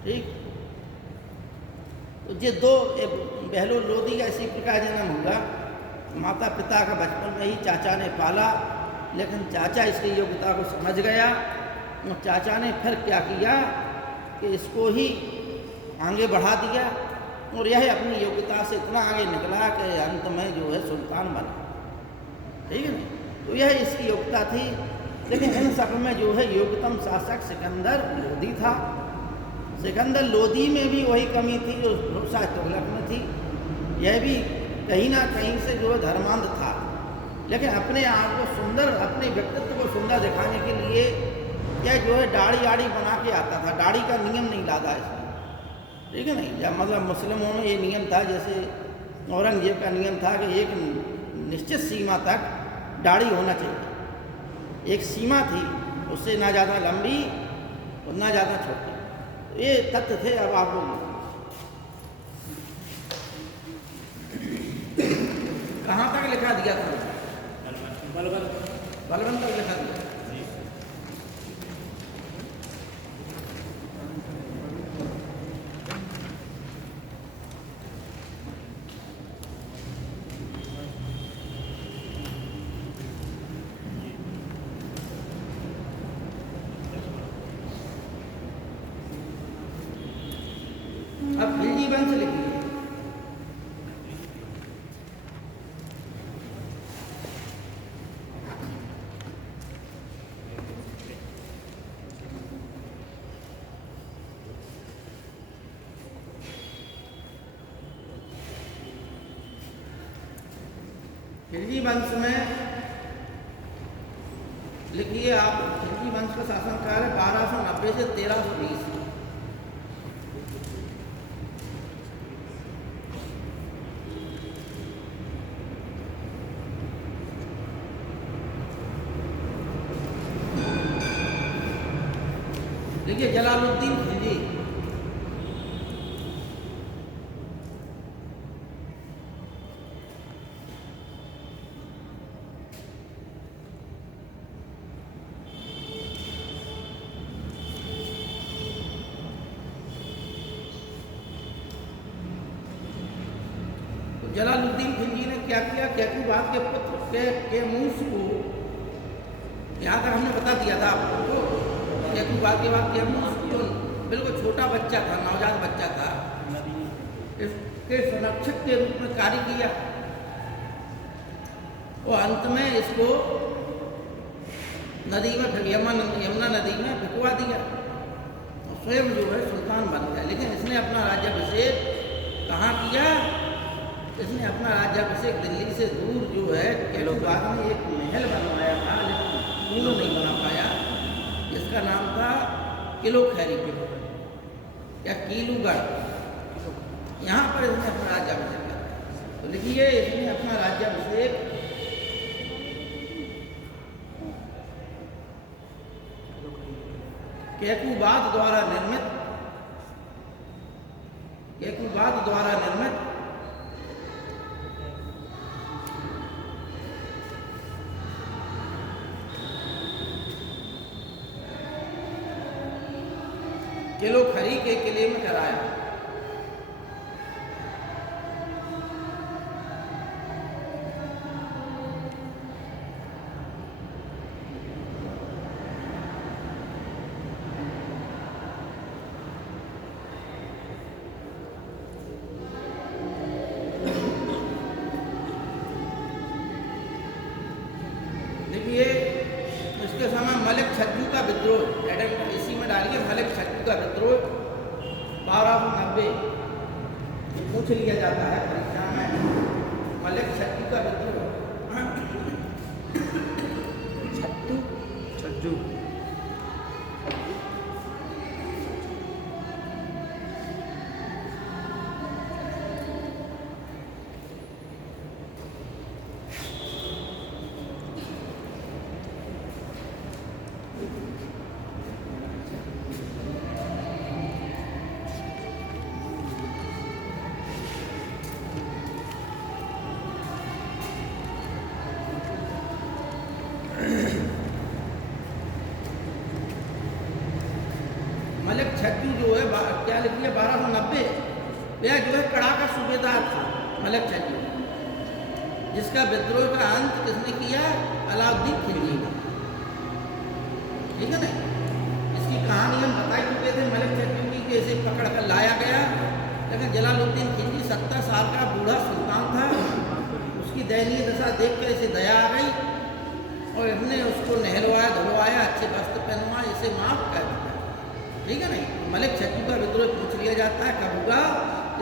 ठीक। तो ये दो, बहलोल लोधी का इसी प्रकार जन्म हुआ। माता पिता का बचपन में ही चाचा ने पाला, लेकिन चाचा इसकी योग्यता को समझ गया। और चाचा ने फिर क्या किया कि इसको ही आगे बढ़ा दिया और यह अपनी योग्यता से इतना आगे निकला कि अंत में जो है सुल्तान बना, ठीक है ना। तो यह इसकी योग्यता थी। लेकिन इन सब में जो है योग्यतम शासक सिकंदर लोदी था। सिकंदर लोदी में भी वही कमी थी जो शाह तुगलक में थी। यह भी कहीं ना कहीं से जो है धर्मांध था, लेकिन अपने आप को सुंदर, अपने व्यक्तित्व को सुंदर दिखाने के लिए यह जो है दाढ़ी आड़ी बना के आता था। दाढ़ी का नियम नहीं लादा इसमें, ठीक है नहीं। जब मतलब मुस्लिमों में ये नियम था, जैसे औरंगजेब का नियम था कि एक निश्चित सीमा तक दाढ़ी होना चाहिए, एक सीमा थी, उससे ना ज़्यादा लंबी और ना ज़्यादा छोटी। तो ये तथ्य थे। अब आप लोग कहाँ तक लिखा दिया था? बलबन तक लिखा दिया। अब खिलजी वंश लिखिए। खिलजी वंश में लिखिए आप। खिलजी वंश का शासनकाल है 1290 से 1320। देखिए जलालुद्दीन खिलजी, जलालुद्दीन खिलजी ने क्या किया? कैकूबाद के पुत्र कैमूस को, यहाँ तक हमने बता दिया था आपको। कैकूबाद के बाद कैमूस जो बिल्कुल छोटा बच्चा था, नवजात बच्चा था, इसके संरक्षक के रूप में कार्य किया और अंत में इसको नदी में, यमुना नदी में फेंकवा दिया और स्वयं जो है सुल्तान बन गया। लेकिन इसने अपना राज्याभिषेक कहाँ किया? इसने अपना राज्याभिषेक दिल्ली से दूर जो है कैकूबाद में एक महल बनवाया था, लेकिन पूर्ण नहीं बना पाया, जिसका नाम था किलो खैरी या कीलूगढ़। यहाँ पर इसने अपना राज्याभिषेक किया। तो लिखिए, इसने अपना राज्याभिषेक कैकूबाद द्वारा निर्मित किलो खरी के किले में कराया। देखिए, उसके समय मलिक छज्जू का विद्रोह, इसी में डालिए मलिक छज्जू का विद्रोह 1290 पूछ लिया जाता है परीक्षा में। मलिक छज्जू का विद्रोह, छज्जू मलिक छज्जू जो है क्या लिखिए 1290, यह जो है कड़ा का सूबेदार था मलिक छज्जू, जिसका विद्रोह का अंत किसने किया? अलाउद्दीन खिलजी ने, ठीक है ना। इसकी कहानी हम बता चुके थे मलिक छज्जू की। के इसे पकड़ कर लाया गया, लेकिन जलालुद्दीन खिलजी 70 साल का बूढ़ा सुल्तान था। उसकी दयनीय दशा देखकर इसे दया आ गई और इसने उसको नहलवाया, धुलवाया, अच्छे वस्त्र पहनवाए, इसे माफ कर दिया। ठीक है नहीं। मलिक छज्जू का विद्रोह पूछ लिया जाता है कब हुआ,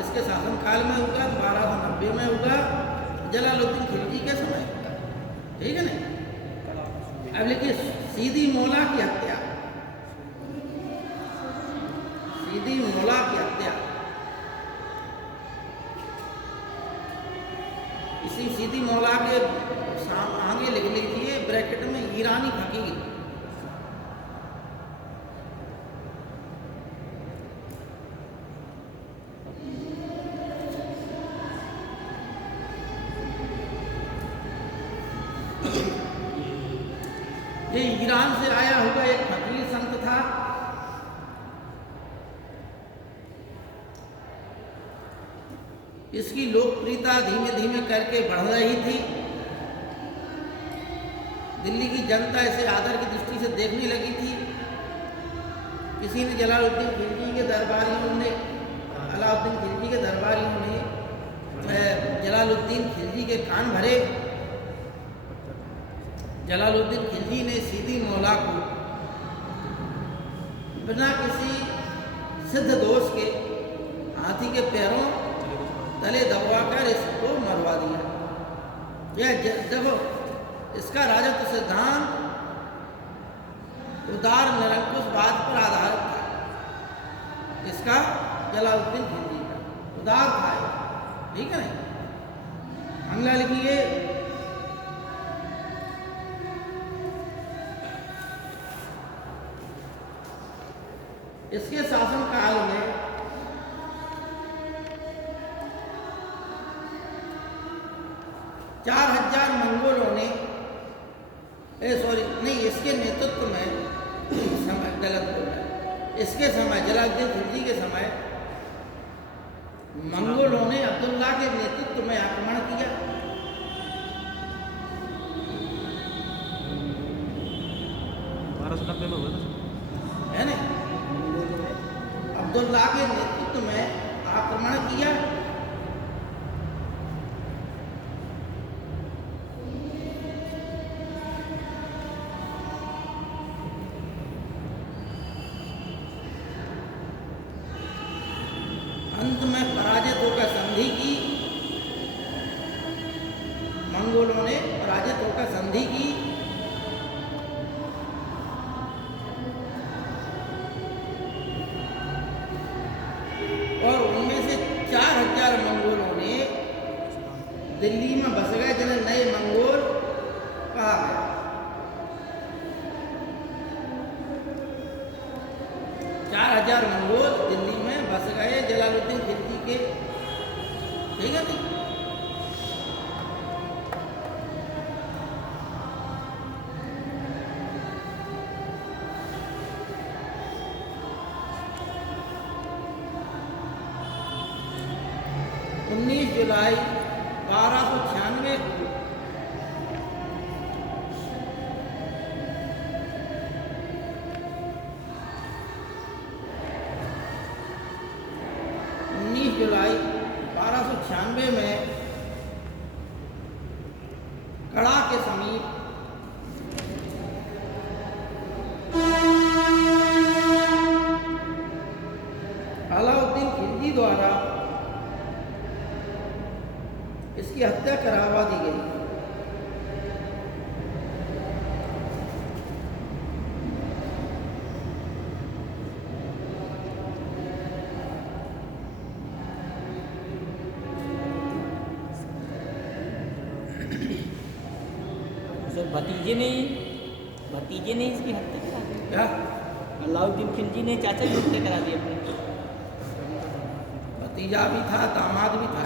इसके शासनकाल में हुआ, 1290 में हुआ, जलालुद्दीन खिलजी के समय हुआ। ठीक है नहीं। अब लिखिए सीदी मौला की हत्या। सीदी मौला की हत्या, इसी सीदी मौला के आगे लिख लीजिए ब्रैकेट में ईरानी फकीर। ये ईरान से आया हुआ एक फकीर संत था। इसकी लोकप्रियता धीमे धीमे करके बढ़ रही थी। दिल्ली की जनता इसे आदर की दृष्टि से देखने लगी थी। किसी ने जलालुद्दीन खिलजी के दरबारियों ने अलाउद्दीन खिलजी के दरबारियों ने जलालुद्दीन खिलजी के कान भरे। जलालुद्दीन खिलजी ने सीदी मौला को बिना किसी सिद्ध दोष के हाथी के पैरों तले दबवाकर इसको मरवा दिया। यह देखो, इसका राजत्व सिद्धांत उदार निरंकुशवाद पर आधारित था। इसका जलालुद्दीन खिलजी का उदार था। ठीक है नहीं। अगला लिखिए इसके शासनकाल में चार 4000 मंगोलों ने इसके नेतृत्व में समय गलत बोल रहा है। इसके समय जलालुद्दीन खिलजी के समय मंगोलों ने अब्दुल्ला के नेतृत्व में आक्रमण किया। में हुआ था है नहीं। अब्दुल्ला के नेतृत्व में आक्रमण किया। अंत में पराजित होकर संधि की। मंगोलों ने पराजित होकर संधि की। और उनमें से 4000 मंगोलों ने दिल्ली में बस गए, जिन्हें नए मंगोल कहा गया। चार 4000 मंगोल दिल्ली में बस गए जलालुद्दीन खिलजी के। ठीक है नहीं। जुलाई 1296 को जुलाई 1296 में कड़ा के समीप अलाउद्दीन खिलजी द्वारा इसकी हत्या करवा दी गई। भतीजे ने इसकी हत्या करा दी। क्या अलाउद्दीन खिलजी ने चाचा की हत्या करा दी अपने। भतीजा भी था, दामाद भी था।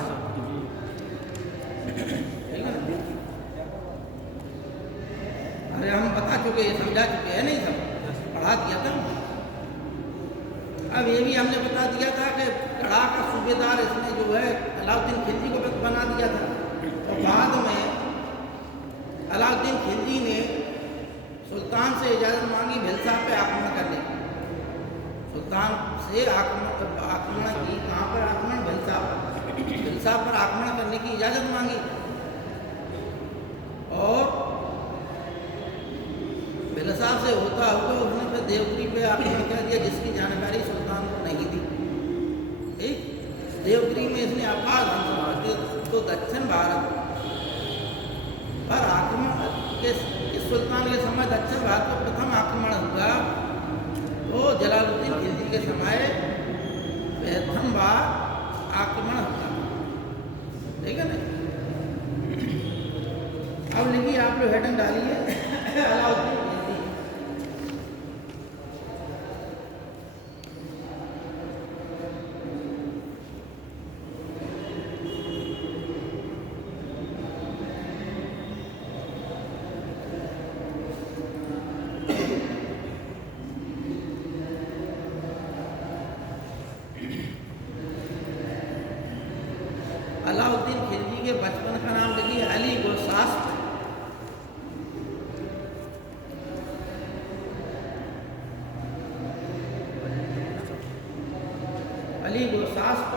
अरे हम बता चुके, समझा चुके हैं, नहीं सब पढ़ा दिया था। अब ये भी हमने बता दिया था कि कड़ा का सूबेदार इसने जो है अलाउद्दीन खिलजी को बना दिया था। और बाद में अलाउद्दीन खिलजी ने सुल्तान से इजाज़त मांगी भिलसा पे आक्रमण करने की। सुल्तान से आक्रमण की। कहाँ पर आक्रमण? भिलसा पर आक्रमण करने की इजाज़त मांगी और भिलसा से होता हुआ उसने फिर देवगिरी पे आक्रमण कर दिया, जिसकी जानकारी सुल्तान को नहीं दी। ठीक, देवगिरी में इसने अपार धन संपत्ति, तो दक्षिण भारत पर आक्रमण के सुल्तान के समय दक्षिण भारत पर प्रथम आक्रमण हुआ तो जलालुद्दीन खिलजी के समय प्रथम बार आक्रमण हुआ। ठीक है ना? अब लिखिए, आप लोग हेडिंग डालिए अलाउद्दीन खिलजी। अलाउद्दीन खिलजी के बचपन का नाम लिखिए अली गोशास्प। अली गोशास्प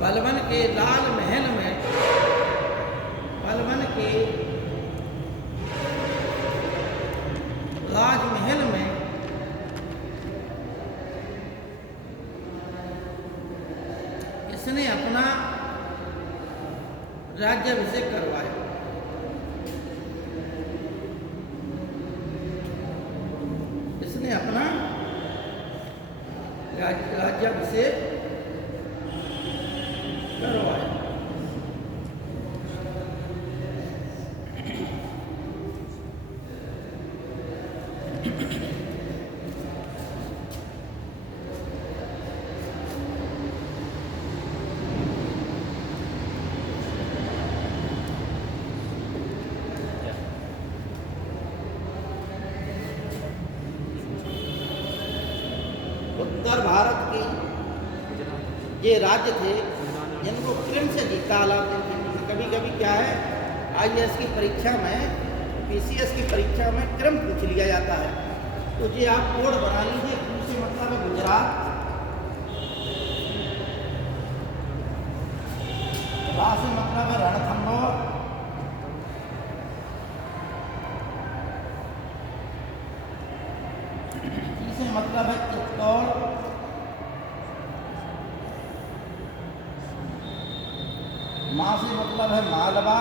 बलबन के लाल महल में, बलबन के राजमहल में इसने अपना राज्याभिषेक करवाया। इसने अपना राज्याभिषेक करवाया। उत्तर भारत के ये राज्य थे जिनको क्रम से जीता अलाउद्दीन खिलजी। कभी कभी क्या है, IAS की परीक्षा में, PCS की परीक्षा में क्रम पूछ लिया जाता है। तो ये आप कोड बना लीजिए। क्रम से मतलब है गुजरात, रा से मतलब है रणथंभौर, ची से मतलब है चित्तौड़, माँ से मतलब है मालवा,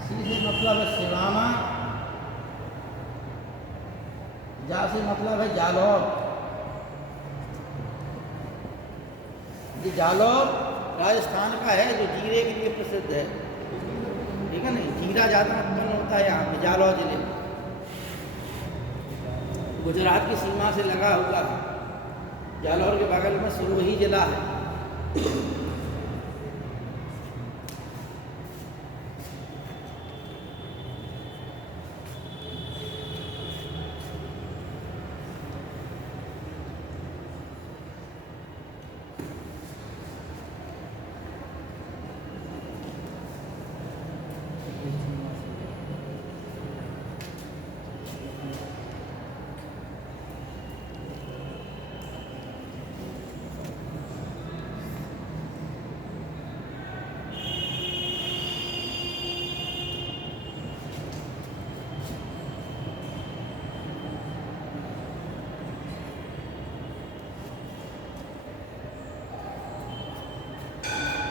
सी से मतलब है सिवाना, जा से मतलब है जालौर। ये जालौर राजस्थान का है जो जीरे के लिए प्रसिद्ध है। ठीक है ना? जीरा ज़्यादा उत्पन्न होता है यहाँ पे जालौर जिले में। गुजरात की सीमा से लगा हुआ है। जालौर के बगल में सिरोही जिला है।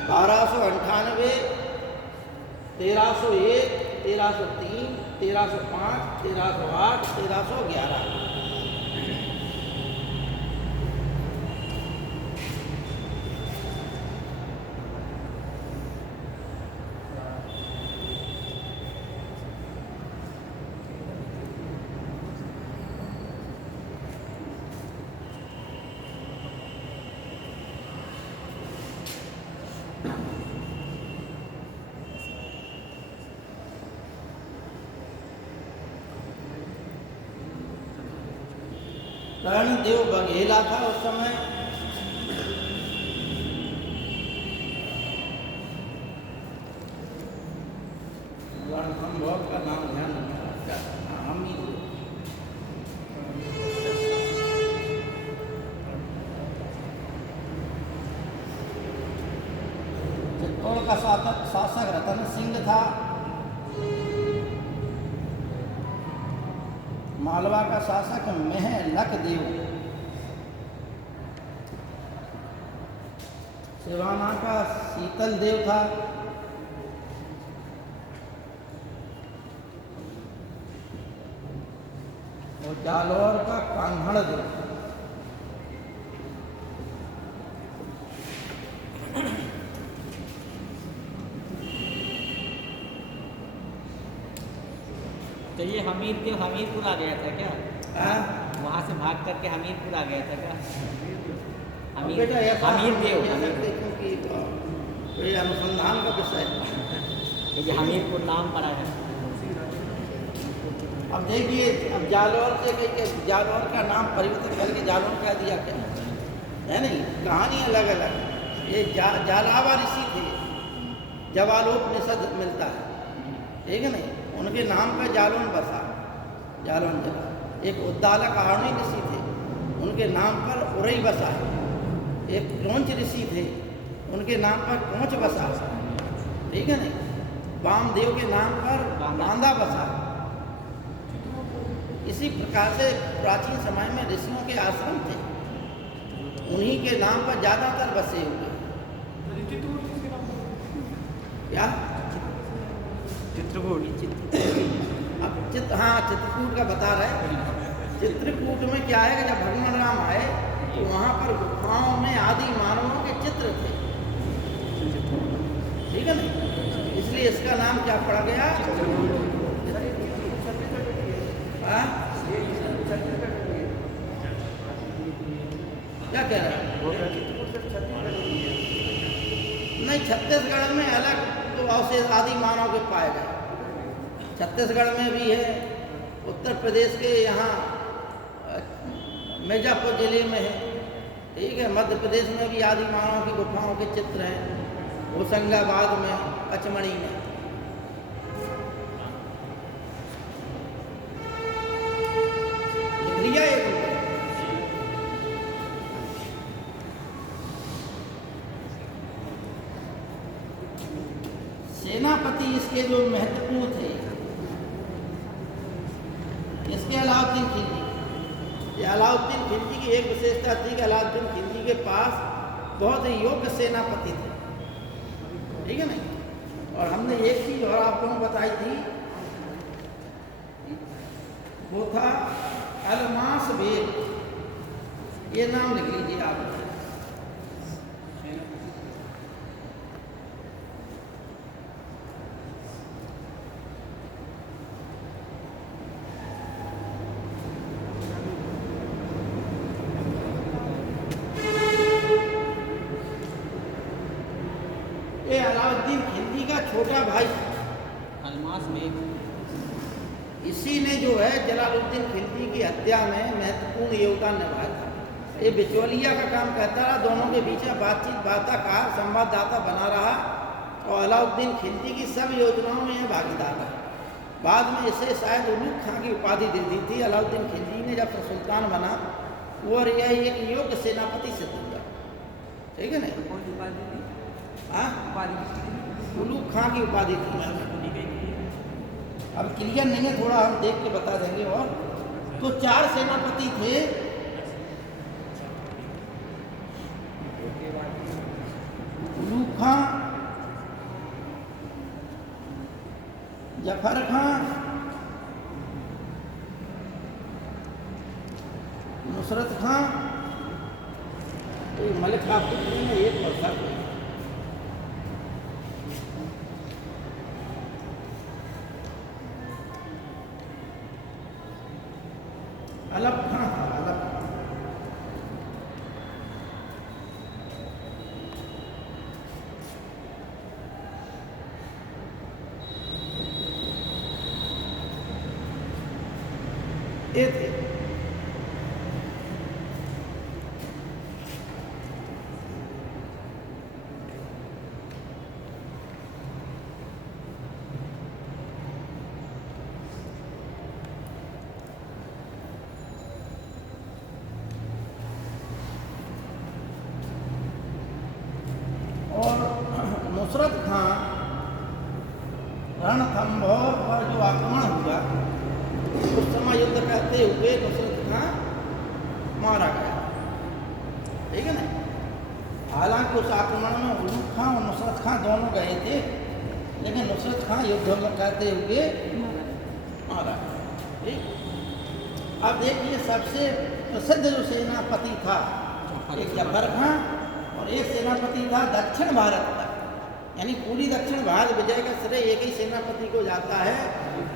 बारह सौ 98, 1301, 1303, 1305, 1308, 1311। कर्णदेव बघेला था उस समय। जालौर का नाम ध्यान रखना क्या हमीर देव। चित्तौड़ का शासक रतन सिंह था। मालवा का शासक मेहलक देव। सिवाना का शीतल देव था। और जालौर का कान्हड़ देव। तो ये हमीरदेव हमीरपुर आ गया था क्या? वहाँ से भाग करके हमीरपुर आ गया था क्या? हमीरदेव देखो कि ये अनुसंधान का विषय है। ये हमीरपुर नाम पड़ा है। अब देखिए, अब जालौर से कहीं के जालौर का नाम परिवर्तन करके जालौर कह दिया क्या है नहीं, कहानी अलग अलग। ये जालावा ऋषि थे, जवालोपनिषद मिलता है, ठीक है नहीं, उनके नाम पर जालौन बसा, जालौन जला। एक उद्दालक आरणी ऋषि थे, उनके नाम पर उरई बसा। एक क्रौंच ऋषि थे, उनके नाम पर क्रौंच बसा, ठीक है नहीं। वामदेव के नाम पर बांदा बसा। इसी प्रकार से प्राचीन समय में ऋषियों के आश्रम थे, उन्हीं के नाम पर ज़्यादातर बसे हुए। क्या चित्रकूट? अब चित्रकूट का बता रहे। चित्रकूट में क्या है कि जब भगवान राम आए तो वहाँ पर गुफाओं में आदि मानवों के चित्र थे, ठीक है ना, इसलिए इसका नाम क्या पड़ गया? क्या कह रहे हैं? नहीं, छत्तीसगढ़ में अलग तो अवशेष आदि मानव के पाए गए। छत्तीसगढ़ में भी है, उत्तर प्रदेश के यहाँ मिर्जापुर जिले में है, ठीक है। मध्य प्रदेश में भी आदि मानव की गुफाओं के चित्र हैं, होशंगाबाद में, पचमढ़ी में। लिया एक सेनापति इसके जो महत्वपूर्ण थे, इसके अलाउद्दीन खिलजी। अलाउद्दीन खिलजी की एक विशेषता थी कि अलाउद्दीन खिलजी के पास बहुत ही योग्य सेनापति थे, ठीक है ना। और हमने एक चीज और आप लोगों को बताई थी, वो था अलमास बेग। ये नाम लिख लीजिए आप। ये अलाउद्दीन खिलजी का छोटा भाई अलमास बेग। इसी ने जो है जलालुद्दीन खिलजी की हत्या में महत्वपूर्ण योगदान निभाया था। ये बिचौलिया का काम करता रहा, दोनों के बीच में बातचीत, वार्ताकार, संवाददाता बना रहा और अलाउद्दीन खिलजी की सब योजनाओं में भागीदार रहा। बाद में इसे शायद उलूग खां की उपाधि दे दी थी। अलाउद्दीन खिलजी ने जब सुल्तान बना और यह एक योग्य सेनापति सिद्ध हुआ, ठीक है ना। उलूग खां की उपाधि थी। अब क्लियर नहीं है, थोड़ा हम देख के बता देंगे। और तो 4 सेनापति थे, उलूग खां, जफर खां, नुसरत खां। तो मलिक काफूर में एक पड़ता है। अलग खां था, अलग खां। ये थे। मारा गया, ठीक है ना। हालांकि उस आक्रमण में उलूग खां और नुसरत खां दोनों गए थे, लेकिन नुसरत खां युद्ध में करते हुए मारा गया, ठीक। अब देखिए सबसे प्रसिद्ध जो सेनापति था एक जफर खां और एक सेनापति था दक्षिण भारत का, यानी पूरी दक्षिण भारत विजय का श्रेय एक ही सेनापति को जाता है,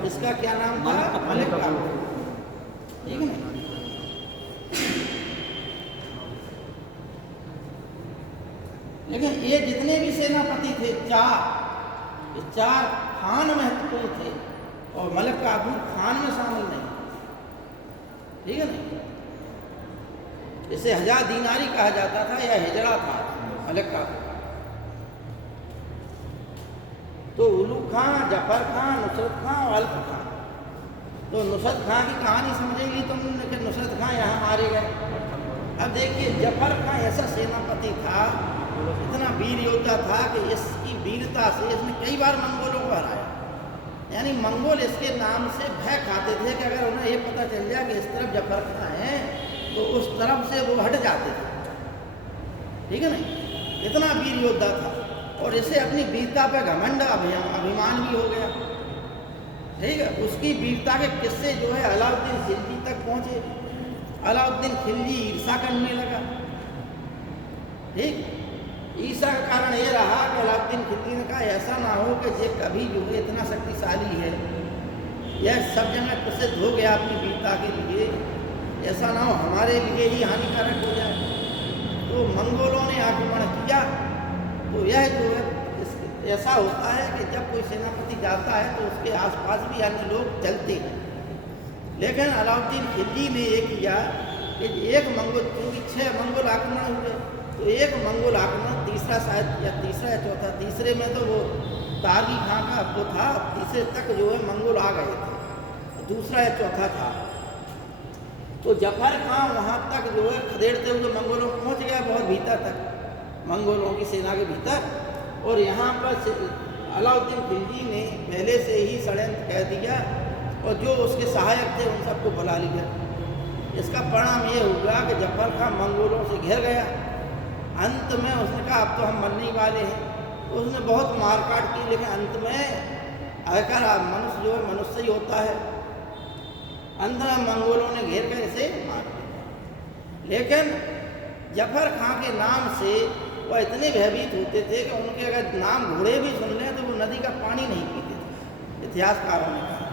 इसका क्या नाम था? मलिक काफूर, ठीक है ना। लेकिन ये जितने भी सेनापति थे चार खान महत्वपूर्ण थे और मलिक काफूर खान में शामिल नहीं, ठीक है ना। इसे 1000 दीनारी कहा जाता था या हिजड़ा था मलिक काफूर। तो उलूग खां, जफर खां, नुसरत खां और अल्प खां। तो नुसरत खां की कहानी समझेंगी तुमने कि नुसरत खां यहाँ मारे गए। अब देखिए जफर खां ऐसा सेनापति था, इतना वीर योद्धा था कि इसकी वीरता से इसने कई बार मंगोलों को हराया। यानी मंगोल इसके नाम से भय खाते थे कि अगर उन्हें ये पता चल जाए कि इस तरफ जफर खां है तो उस तरफ से वो हट जाते थे, ठीक है ना। इतना वीर योद्धा था और इसे अपनी वीरता पर घमंड अभिमान भी हो गया, ठीक है। उसकी वीरता के किस्से जो है अलाउद्दीन खिलजी तक पहुँचे। अलाउद्दीन खिलजी ईर्षा करने लगा, ठीक। ईर्षा का कारण ये रहा कि अलाउद्दीन खिलजी ने कहा ऐसा ना हो कि ये कभी जो है इतना शक्तिशाली है, यह सब जगह प्रसिद्ध हो गया अपनी वीरता के लिए, ऐसा ना हो हमारे लिए ही हानिकारक हो जाए। तो मंगोलों ने आक्रमण किया। तो यह जो है ऐसा होता है कि जब कोई सेनापति जाता है तो उसके आसपास भी अन्य लोग चलते हैं। लेकिन अलाउद्दीन खिलजी ने ये किया कि एक मंगोल, क्योंकि 6 मंगोल आक्रमण हुए, तो एक मंगोल आक्रमण तीसरा या चौथा, तीसरे में तो वो तागी खां का वो था, तीसरे तक जो है मंगोल आ गए थे, दूसरा या चौथा था। तो जफर खां वहाँ तक जो है खदेड़ते हुए मंगोलों को पहुँच गया, बहुत भीतर तक मंगोलों की सेना के भीतर। और यहाँ पर अलाउद्दीन खिलजी ने पहले से ही षड्यंत्र कह दिया और जो उसके सहायक थे उन सबको बुला लिया। इसका परिणाम ये हुआ कि जफर खां मंगोलों से घिर गया। अंत में उसने कहा अब तो हम मरने वाले हैं, तो उसने बहुत मारकाट की, लेकिन अंत में आखिर मनुष्य जो है मनुष्य ही होता है, अंत में मंगोलों ने घेर कर इसे मार दिया। लेकिन जफर खां के नाम से वह इतने भयभीत होते थे कि उनके अगर नाम घोड़े भी सुन लें तो वो नदी का पानी नहीं पीते थे, इतिहासकारों ने कहा,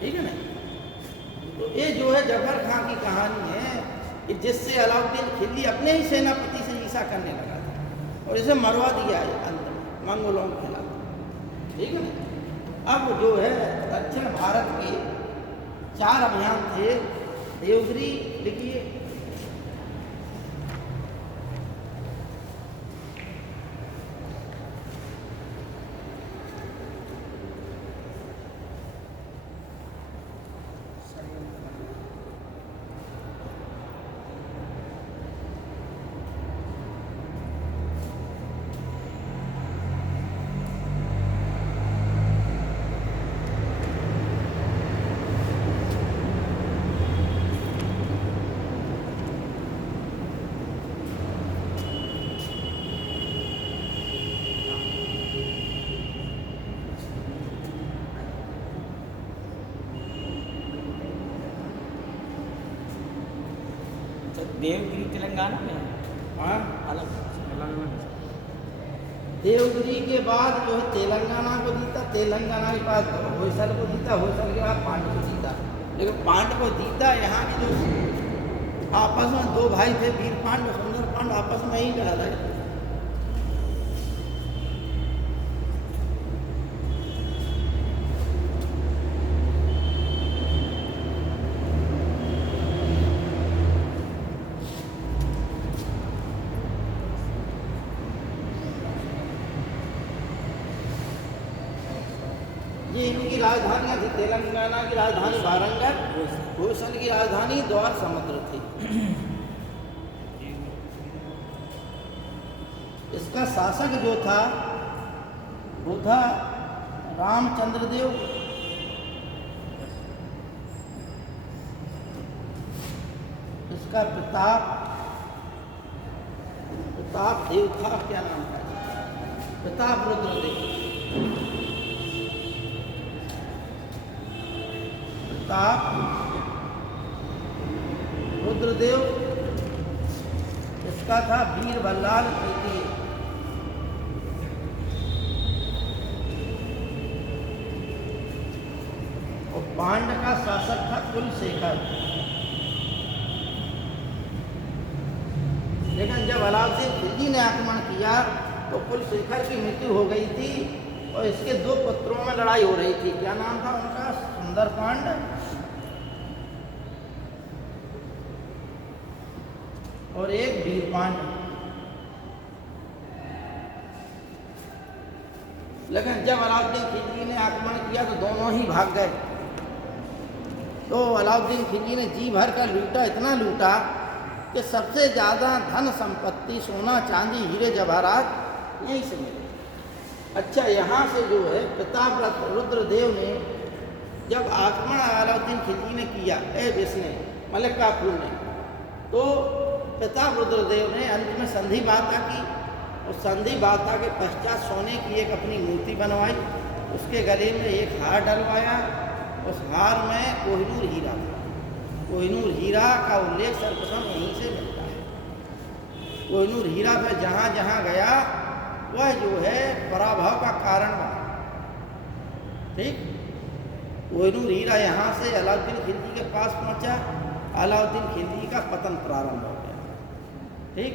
ठीक है ना। तो ये जो है जफर खां की कहानी है कि जिससे अलाउद्दीन खिलजी अपने ही सेनापति से ईर्षा करने लगा था और इसे मरवा दिया है अंत में मंगोलों के खिलाफ, ठीक है ना। अब जो है दक्षिण भारत के 4 अभियान थे। देवगिरी लिखिए, देवगिरी तेलंगाना में हाँ अलग देवगिरी के बाद जो है तेलंगाना को जीता, तेलंगाना के बाद होयसल को जीता, होयसल के बाद पांड को जीता। लेकिन पांड को जीता यहाँ के जो आपस में 2 भाई थे, वीर पांड और सुंदर पांड, आपस में ही लड़ा रहे थे। ये इनकी राजधानियाँ थी। तेलंगाना की राजधानी वारंगल, होयसल की राजधानी द्वार समुद्र थी। इसका शासक जो था वो था रामचंद्र देव। इसका प्रताप देव था, क्या नाम था, प्रताप रुद्रदेव। प्रताप रुद्रदेव इसका था वीर बल्लाल तृतीय। और पांड का शासक था कुलशेखर। लेकिन जब अलाउद्दीन खिलजी ने आक्रमण किया तो कुलशेखर की मृत्यु हो गई थी और इसके दो पुत्रों में लड़ाई हो रही थी। क्या नाम था उनका? सुंदर पांड और एक वीर पांड। लेकिन जब अलाउद्दीन खिलजी ने आक्रमण किया तो दोनों ही भाग गए। तो अलाउद्दीन खिलजी ने जी भर का लूटा, इतना लूटा कि सबसे ज़्यादा धन संपत्ति, सोना चांदी, हीरे जवाहरात यहीं से मिले। अच्छा, यहाँ से जो है प्रताप रुद्रदेव ने जब आक्रमण अलाउद्दीन खिलजी ने किया, इसने मलिक काफूर ने, तो प्रताप रुद्रदेव ने अंत में संधि बाता की। और संधि बाता के पश्चात सोने की एक अपनी मूर्ति बनवाई, उसके गले में एक हार डलवाया। उस हार में कोहिनूर हीरा था। कोहिनूर हीरा का उल्लेख सर्वप्रथम यहीं से मिलता है। कोहिनूर हीरा पर जहाँ जहाँ गया वह जो है पराभव का कारण बना। ठीक, कोहिनूर हीरा यहाँ से अलाउद्दीन खिलजी के पास पहुँचा, अलाउद्दीन खिलजी का पतन प्रारंभ हो गया। ठीक,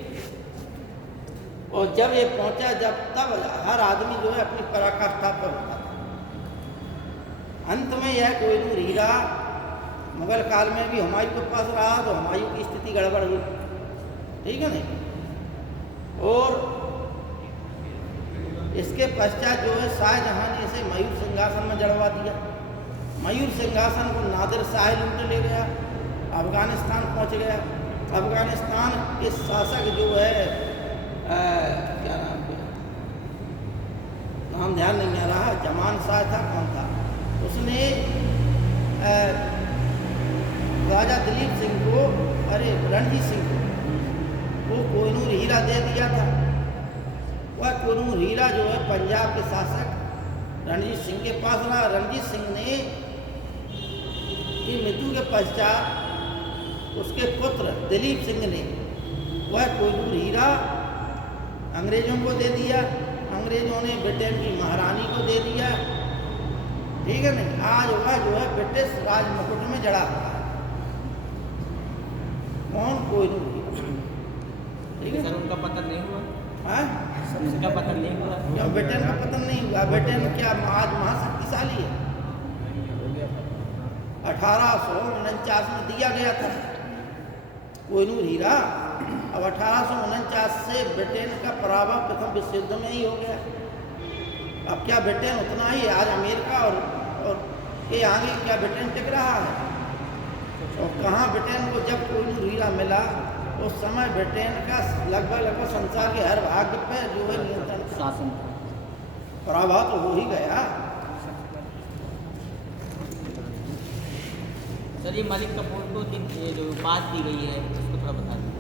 और जब ये पहुँचा, तब हर आदमी जो है अपनी पराकाष्ठा पर होता था। अंत में यह कोहिनूर हीरा मुगल काल में भी हुमायूं के पास रहा तो हुमायूं की स्थिति गड़बड़ हुई। ठीक है नहीं? और इसके पश्चात जो है शाहजहां ने इसे मयूर सिंहासन में जड़वा दिया। मयूर सिंहासन को नादिर शाह लूट ले गया, अफगानिस्तान पहुंच गया। अफगानिस्तान के शासक जो है क्या नाम ध्यान नहीं आ रहा, जमान शाह था, कौन था, उसने राजा दिलीप सिंह को, रणजीत सिंह को वो कोहिनूर हीरा दे दिया था। वह कोहिनूर हीरा जो है पंजाब के शासक रणजीत सिंह के पास रहा। रणजीत सिंह ने की मृत्यु के पश्चात उसके पुत्र दिलीप सिंह ने वह कोहिनूर हीरा अंग्रेजों को दे दिया। अंग्रेजों ने ब्रिटेन की महारानी को दे दिया। ठीक है नहीं? आज वह जो है ब्रिटिश राज मुकुट में जड़ा हुआ है। कौन? कोहिनूर हीरा। ठीक है, सर उनका पतन नहीं हुआ? हाँ, उनका पतन नहीं हुआ? क्यों ब्रिटेन का पतन नहीं हुआ? ब्रिटेन क्या आज महाशक्तिशाली है? 1849 में दिया गया था कोहिनूर हीरा। अब 1849 से ब्रिटेन का पराभव प्रथम विश्व युद्ध में ही हो गया। अब क्या ब्रिटेन उतना ही आज अमेरिका और के आगे क्या ब्रिटेन टिक रहा है? और कहाँ ब्रिटेन को जब कोहिनूर हीरा मिला उस समय ब्रिटेन का लगभग संसार के हर भाग पे जो है नियंत्रण शासन, पराभव तो हो ही गया। सर ये मलिक कफूर को ये जो उपाधि दी गई है उसको थोड़ा बता दीजिए।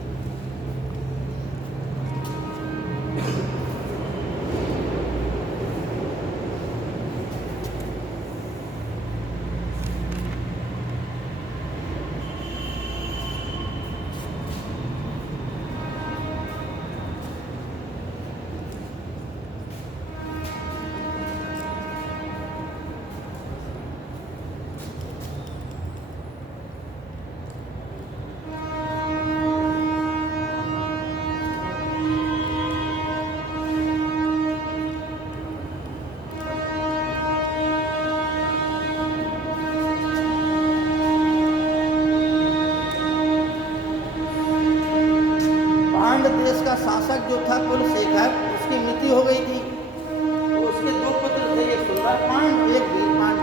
शासक जो था कुलशेखर, उसकी मृत्यु हो गई थी। तो उसके दो पुत्र थे, एक सुंदर पांड और एक वीर पांड।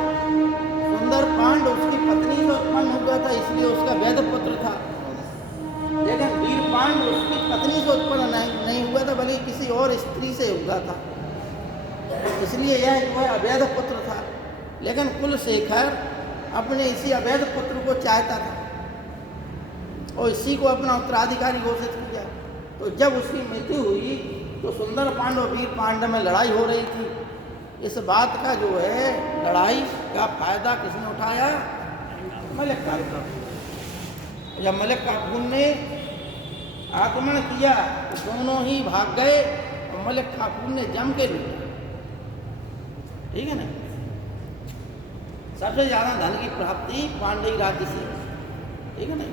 सुंदर पांड उसकी पत्नी से उत्पन्न हुआ था, इसलिए उसका वैध पुत्र था। लेकिन वीर पांड उसकी पत्नी से उत्पन्न नहीं हुआ था, बल्कि किसी और स्त्री से हुआ था, इसलिए यह जो है अवैध पुत्र था। लेकिन कुलशेखर अपने इसी अवैध पुत्र को चाहता था और इसी को अपना उत्तराधिकारी घोषित किया। तो जब उसकी मृत्यु हुई तो सुंदर पांडव वीर पांडव में लड़ाई हो रही थी। इस बात का जो है लड़ाई का फायदा किसने उठाया? मलिक काफूर। जब मलिक काफूर ने आक्रमण किया तो दोनों ही भाग गए और मलिक काफूर ने जम के लिया। ठीक है ना। सबसे ज्यादा धन की प्राप्ति पांडवी राज्य से, ठीक है ना।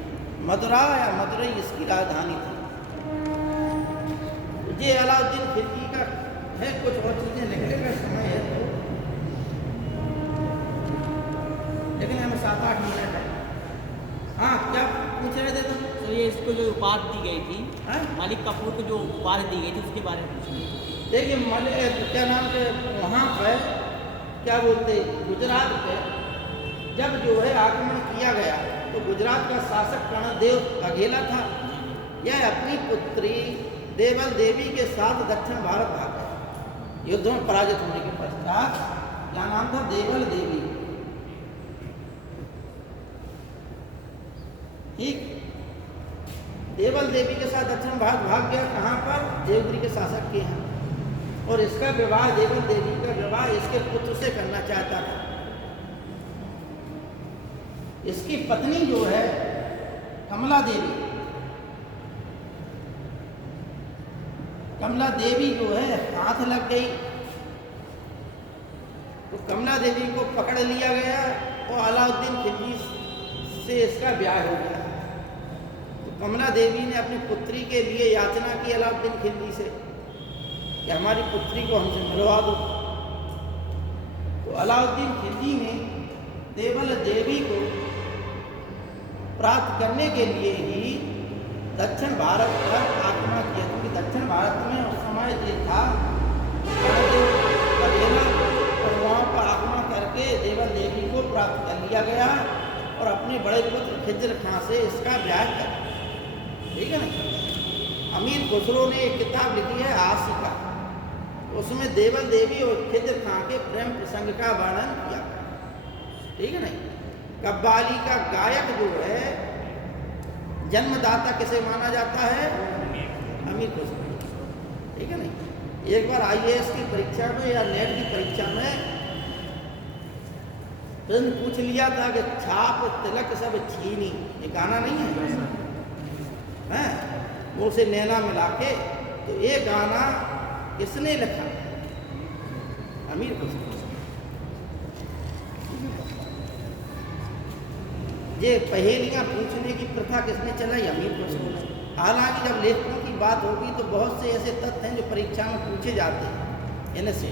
मथुरा या मदुरई इसकी राजधानी थी। ये अलाउद्दीन खिलजी का है। कुछ और चीजें लिखने का समय है तो, लेकिन हमें 7-8 मिनट है। हाँ, क्या पूछ रहे थे तुम? तो ये इसको जो उपाधि दी गई थी, हाँ? मलिक काफूर को जो उपाधि दी गई थी उसके बारे में पूछिए। देखिए क्या नाम के वहाँ पर क्या बोलते, गुजरात पे जब जो है आक्रमण किया गया तो गुजरात का शासक कर्णदेव अकेला था। यह अपनी पुत्री देवल देवी के साथ दक्षिण भारत भाग गया। युद्ध में पराजित होने के पश्चात क्या नाम था? देवल देवी। ठीक, देवल देवी के साथ दक्षिण भारत भाग गया। कहाँ पर? देवगिरी के शासक के यहाँ। और इसका विवाह, देवल देवी का विवाह इसके पुत्र से करना चाहता था। इसकी पत्नी जो है कमला देवी, कमला देवी जो है हाथ लग गई तो कमला देवी को पकड़ लिया गया और अलाउद्दीन खिलजी से इसका ब्याह हो गया। तो कमला देवी ने अपनी पुत्री के लिए याचना की अलाउद्दीन खिलजी से कि हमारी पुत्री को हमसे मिलवा दो। तो अलाउद्दीन खिलजी ने देवल देवी को प्राप्त करने के लिए ही दक्षिण भारत पर आक्रमण किया, क्योंकि दक्षिण भारत में उस समय जो था और वहाँ पर आक्रमण करके देवल देवी को प्राप्त कर लिया गया और अपने बड़े पुत्र खिज्र खां से इसका ब्याह कर। ठीक है ना। अमीर खुसरो ने एक किताब लिखी है आशिका, उसमें देवल देवी और खिज्र खां के प्रेम प्रसंग का वर्णन किया। ठीक है ना। कव्वाली का गायक जो है जन्मदाता किसे माना जाता है? अमीर खुसरो। ठीक है ना। एक बार IAS की परीक्षा में या नेट की परीक्षा में प्रश्न पूछ लिया था कि छाप तिलक सब छीनी, ये गाना नहीं है? वो से नैना मिला के, तो ये गाना किसने लिखा? अमीर खुसरो। ये पहेलियां पूछने की प्रथा किसने चलाई? अमीर खुसरो ने। हालांकि जब लेखकों की बात होगी तो बहुत से ऐसे तथ्य हैं जो परीक्षा में पूछे जाते हैं। इनसे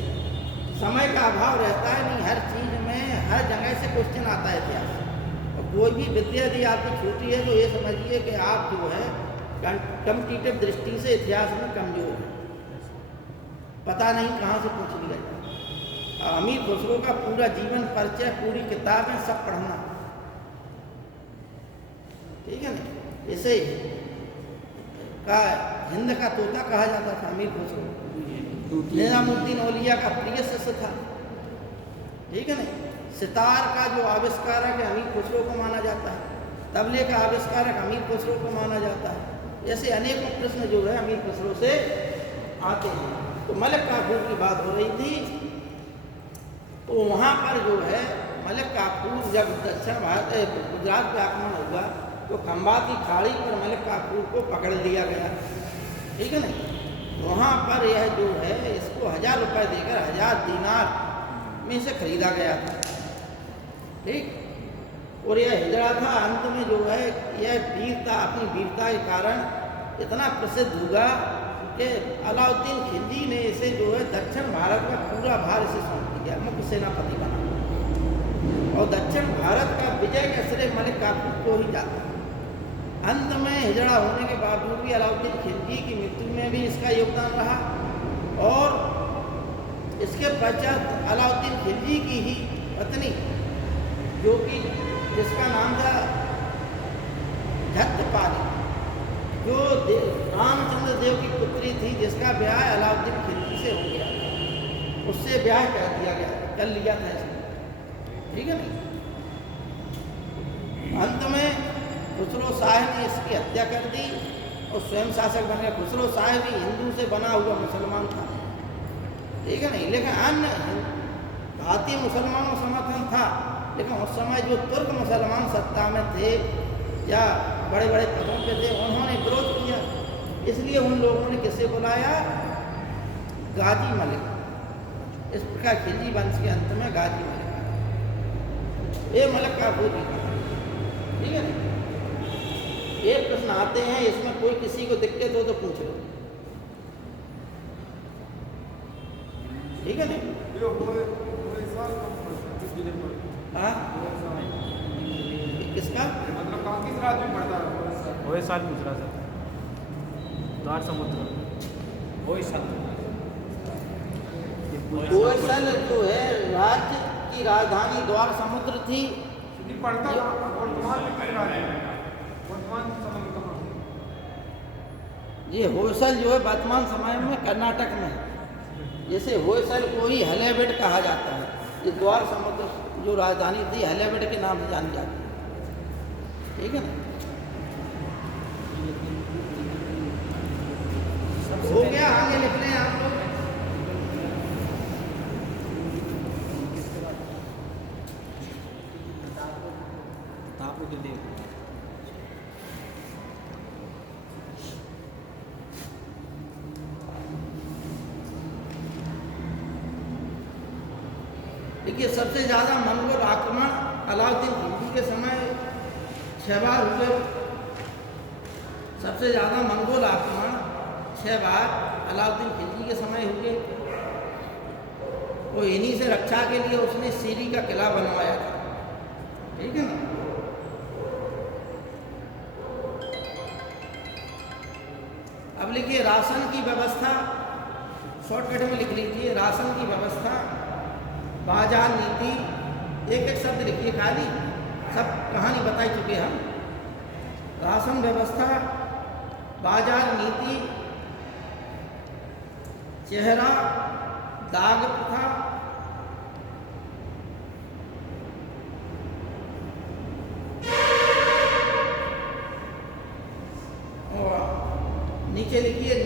समय का अभाव रहता है, नहीं हर चीज में हर जगह से क्वेश्चन आता है इतिहास। और कोई भी विद्या यदि आपकी छोटी है तो ये समझिए कि आप जो है कम्पिटिटिव दृष्टि से इतिहास में कमजोर है, पता नहीं कहाँ से पूछ लिया जाए। अमीर खुसरो का पूरा जीवन परिचय, पूरी किताबें सब पढ़ना। ठीक है ना। इसे का हिंद का तोता कहा जाता था अमीर खुसरो। निजामुद्दीन औलिया का प्रिय शिष्य था। ठीक है ना। सितार का जो आविष्कारक है अमीर खुसरो को माना जाता है। तबले का आविष्कारक अमीर खुसरो को माना जाता है। ऐसे अनेकों प्रश्न जो है अमीर खुसरो से आते हैं। तो मलिक काफूर की बात हो रही थी, तो वहाँ पर जो है मलिक काफूर जब दक्षिण भारत गुजरात पे आक्रमण हुआ तो खंबात की खाड़ी पर मलिक काफूर को पकड़ लिया गया। ठीक है ना। वहाँ पर यह जो है इसको 1000 रुपये देकर 1000 दीनार में से खरीदा गया था। ठीक। और यह हिजड़ा था। अंत में जो है यह वीरता, अपनी वीरता के कारण इतना प्रसिद्ध हुआ कि अलाउद्दीन खिलजी ने इसे जो है दक्षिण भारत का पूरा भार इसे सौंप दिया, मुख्य सेनापति बना। और दक्षिण भारत का विजय का श्रेय मलिक काफूर को ही जाता। अंत में हिजड़ा होने के बावजूद भी अलाउद्दीन खिलजी की मृत्यु में भी इसका योगदान रहा। और इसके पश्चात अलाउद्दीन खिलजी की ही पत्नी, जो कि जिसका नाम था झत्तपाली, जो रामचंद्र देव की पुत्री थी, जिसका ब्याह अलाउद्दीन खिलजी से हो गया, उससे ब्याह कर लिया था इसने। ठीक है ना। अंत में खुसरो शाह ने इसकी हत्या कर दी और स्वयं शासक बन गया। खुसरो शाह भी हिंदू से बना हुआ मुसलमान था, ठीक है नहीं, लेकिन अन्य भारतीय मुसलमानों समर्थन था, लेकिन उस समय जो तुर्क मुसलमान सत्ता में थे या बड़े बड़े पदों पे थे, उन्होंने विरोध किया। इसलिए उन लोगों ने किससे बुलाया? गाजी मलिक। इस प्रकार खिलजी वंश के अंत में गाजी मलिक आया। ये मलिक काफूर भी था, ठीक है ना। एक प्रश्न आते हैं, इसमें कोई किसी को दिक्कत हो तो पूछ लो, ठीक है नहीं। हाँ, किसका मतलब किस राज्य में पड़ता है? वही साल पूछ रहा था, द्वार समुद्र वही सब होयसल जो है राज्य की राजधानी द्वार समुद्र थी। नहीं पड़ता वर्तमान में किस राज्य में? वर्तमान समय में कहाँ? ये होयसल जो है वर्तमान समय में कर्नाटक में है। जैसे होयसल को ही हलेबीड कहा जाता है। ये द्वार समुद्र जो राजधानी थी हलेबीड के नाम से जानी जाती है, ठीक है ना। हो गया, आगे लिख लें आप लोग। देखिए, सबसे ज़्यादा मंगोल आक्रमण अलाउद्दीन खिलजी के समय 6 बार हुए। सबसे ज़्यादा मंगोल आक्रमण 6 बार अलाउद्दीन खिलजी के समय हुए। वो इन्हीं से रक्षा के लिए उसने सीरी का किला बनवाया था, ठीक है ना। अब लिखिए, राशन की व्यवस्था शॉर्टकट में लिख लीजिए। राशन की व्यवस्था, बाजार नीति, एक एक शब्द लिखिए, खाली सब कहानी बता चुके हम। राशन व्यवस्था, बाजार नीति, चेहरा दाग प्रथा, और नीचे लिखिए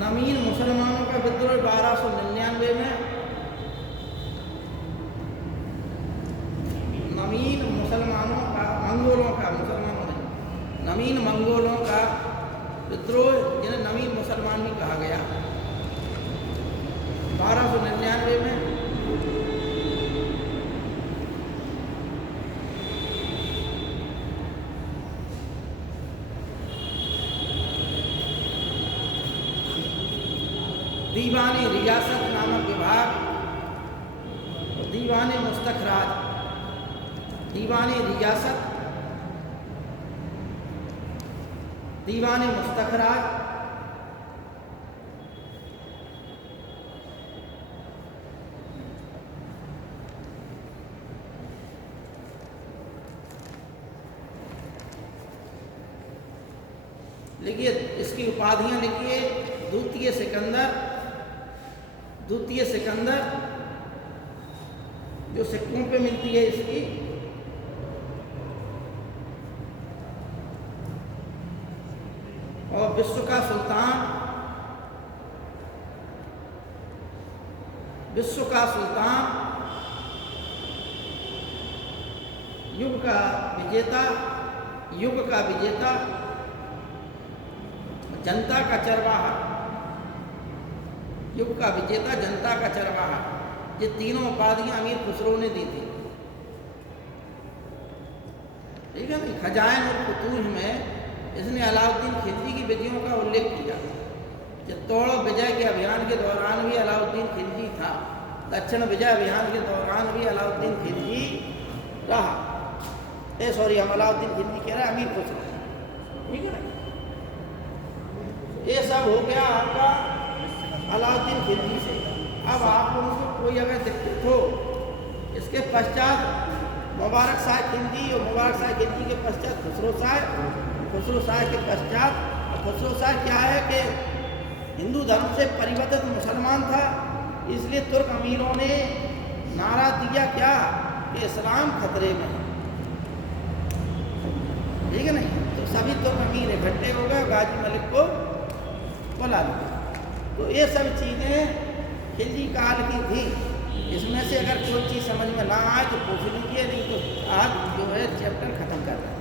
नवीन मुसलमानों का विद्रोह 1299 में। नवीन मुसलमानों का, मंगोलों का, मुसलमानों नहीं, नवीन मंगोलों का विद्रोह, जिन्हें नवीन मुसलमान भी कहा गया, 1299 में। दीवानी रियासत नामक विभाग, दीवाने मुस्तखराज, दीवाने रियासत, दीवाने मुस्तखराज, लिखिए इसकी उपाधियां लिखिए। द्वितीय सिकंदर, द्वितीय सिकंदर जो सिक्कों पे मिलती है इसकी, और विश्व का सुल्तान, विश्व का सुल्तान, युग का विजेता, युग का विजेता, जनता का चरवाहा, युग का विजेता, जनता का चरवाहा। ये तीनों उपाधियां अमीर खुसरो ने दी थी, ठीक है ना। खजाइन और फुतूह में इसने अलाउद्दीन खिलजी की विजयों का उल्लेख किया। चित्तौड़ विजय के अभियान के दौरान भी अलाउद्दीन खिलजी था। दक्षिण विजय अभियान के दौरान भी अलाउद्दीन खिलजी रहा। सॉरी, हम अलाउद्दीन खिलजी कह रहे हैं, अमीर खुसरो, ठीक है ना। ये सब हो गया आपका अलाउद्दीन खिलजी से। अब आप लोगों को कोई अगर दिक्कत हो, इसके पश्चात मुबारक शाह खिलजी, और मुबारक शाह खिलजी के पश्चात खुसरो शाह, खुसरो शाह के पश्चात। खुसरो शाह क्या है कि हिंदू धर्म से परिवर्तित मुसलमान था, इसलिए तुर्क अमीरों ने नारा दिया क्या कि इस्लाम खतरे में है। ठीक है नहीं। तो सभी तो अमीर इकट्ठे हो गए, गाजी मलिक को बुला लिया। तो ये सब चीज़ें खिलजी काल की थी। इसमें से अगर कोई चीज़ समझ में ना आए तो पूछ लीजिए, नहीं तो आज जो है चैप्टर ख़त्म कर रहे हैं।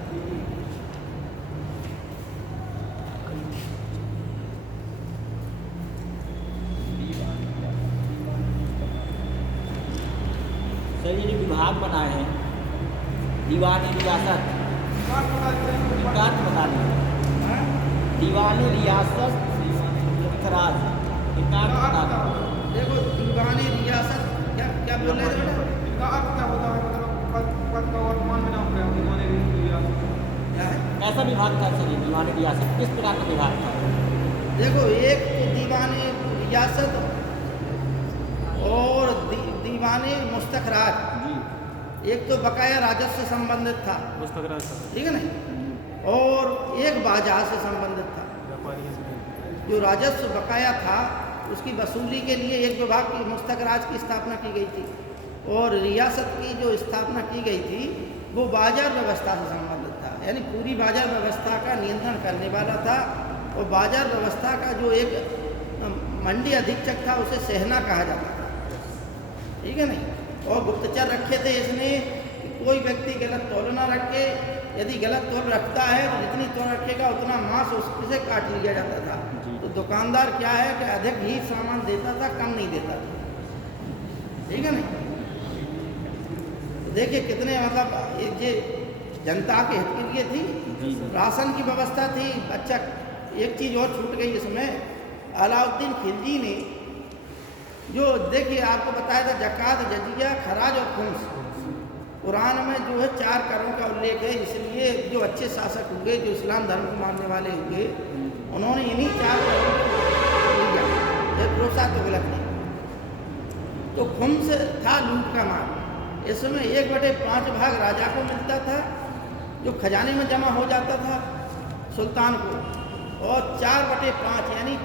सर ये जो विभाग बनाए हैं, दीवानी रियासत, इनका अर्थ बता दें। दीवानी रियासत खराज, इनका अर्थ बता दें। देखो दीवानी रियासत क्या बोल रहे थे बेटा? इनका अर्थ क्या होता है? मतलब पद का वर्तमान में नाम क्या है? दीवानी रियासत क्या है? कैसा विभाग था सर ये दीवानी रियासत, किस प्रकार का विभाग था? देखो एक तो दीवानी रियासत और दीवानी मुस्तखराज, एक तो बकाया राजस्व से संबंधित था, मुस्तकराज था, ठीक है नहीं, और एक बाजार से संबंधित था। व्यापारियों से। जो राजस्व बकाया था उसकी वसूली के लिए एक विभाग की मुस्तखराज की स्थापना की गई थी, और रियासत की जो स्थापना की गई थी वो बाजार व्यवस्था से संबंधित था, यानी पूरी बाजार व्यवस्था का नियंत्रण करने वाला था। और बाजार व्यवस्था का जो एक मंडी अधीक्षक था उसे सहना कहा जाता था, ठीक है नहीं। और गुप्तचर रखे थे इसने कि कोई व्यक्ति गलत तौल ना रखे, यदि गलत तौल रखता है तो जितनी तौल रखेगा उतना मांस उससे काट लिया जाता था। तो दुकानदार क्या है कि अधिक ही सामान देता था, कम नहीं देता था, ठीक है नहीं। तो देखिए कितने मतलब ये जनता के हित के लिए थी। राशन की व्यवस्था थी। अच्छा एक चीज़ और छूट गई इसमें, अलाउद्दीन खिलजी ने जो देखिए आपको बताया था जकात, जजिया, खराज और खुम्स, कुरान में जो है 4 करों का उल्लेख है। इसलिए जो अच्छे शासक हुए, जो इस्लाम धर्म को मानने वाले हुए, उन्होंने इन्हीं 4 करों को लिया। ये भरोसा तो गलत नहीं। तो खुम्स था लूट का माल, इसमें 1/5 भाग राजा को मिलता था जो खजाने में जमा हो जाता था सुल्तान को, और 4/5 यानी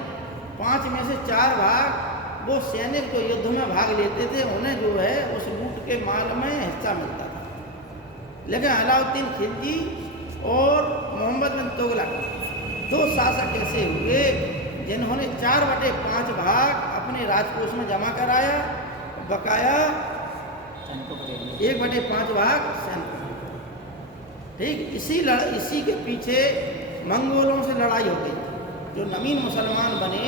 5 में से 4 भाग वो सैनिक जो युद्ध में भाग लेते थे उन्हें जो है उस लूट के माल में हिस्सा मिलता था। लेकिन अलाउद्दीन खिलजी और मोहम्मद बिन तुगलक 2 शासक ऐसे हुए जिन्होंने 4/5 भाग अपने राजकोष में जमा कराया, बकाया 1/5 भाग सैनिक, ठीक। इसी के पीछे मंगोलों से लड़ाई हो गई। जो नवीन मुसलमान बने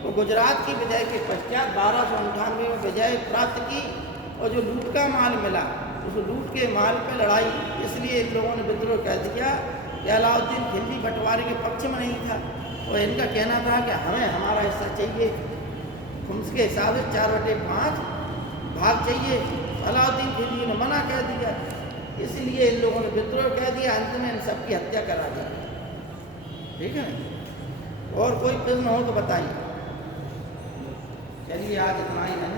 वो गुजरात की विजय के पश्चात 1298 में विजय प्राप्त की, और जो लूट का माल मिला उस लूट के माल पे लड़ाई, इसलिए इन लोगों ने विद्रोह कह दिया कि अलाउद्दीन खिलजी बंटवारे के पक्ष में नहीं था, और इनका कहना था कि हमें हमारा हिस्सा चाहिए। खुम्स के हिसाब से 4/5 भाग चाहिए। अलाउद्दीन खिलजी ने मना कर दिया, इसलिए इन लोगों ने विद्रोह कह दिया। अंत में इन सबकी हत्या करा दी, ठीक है। और कोई प्रश्न हो तो बताइए। चलिए आज इतना ही है।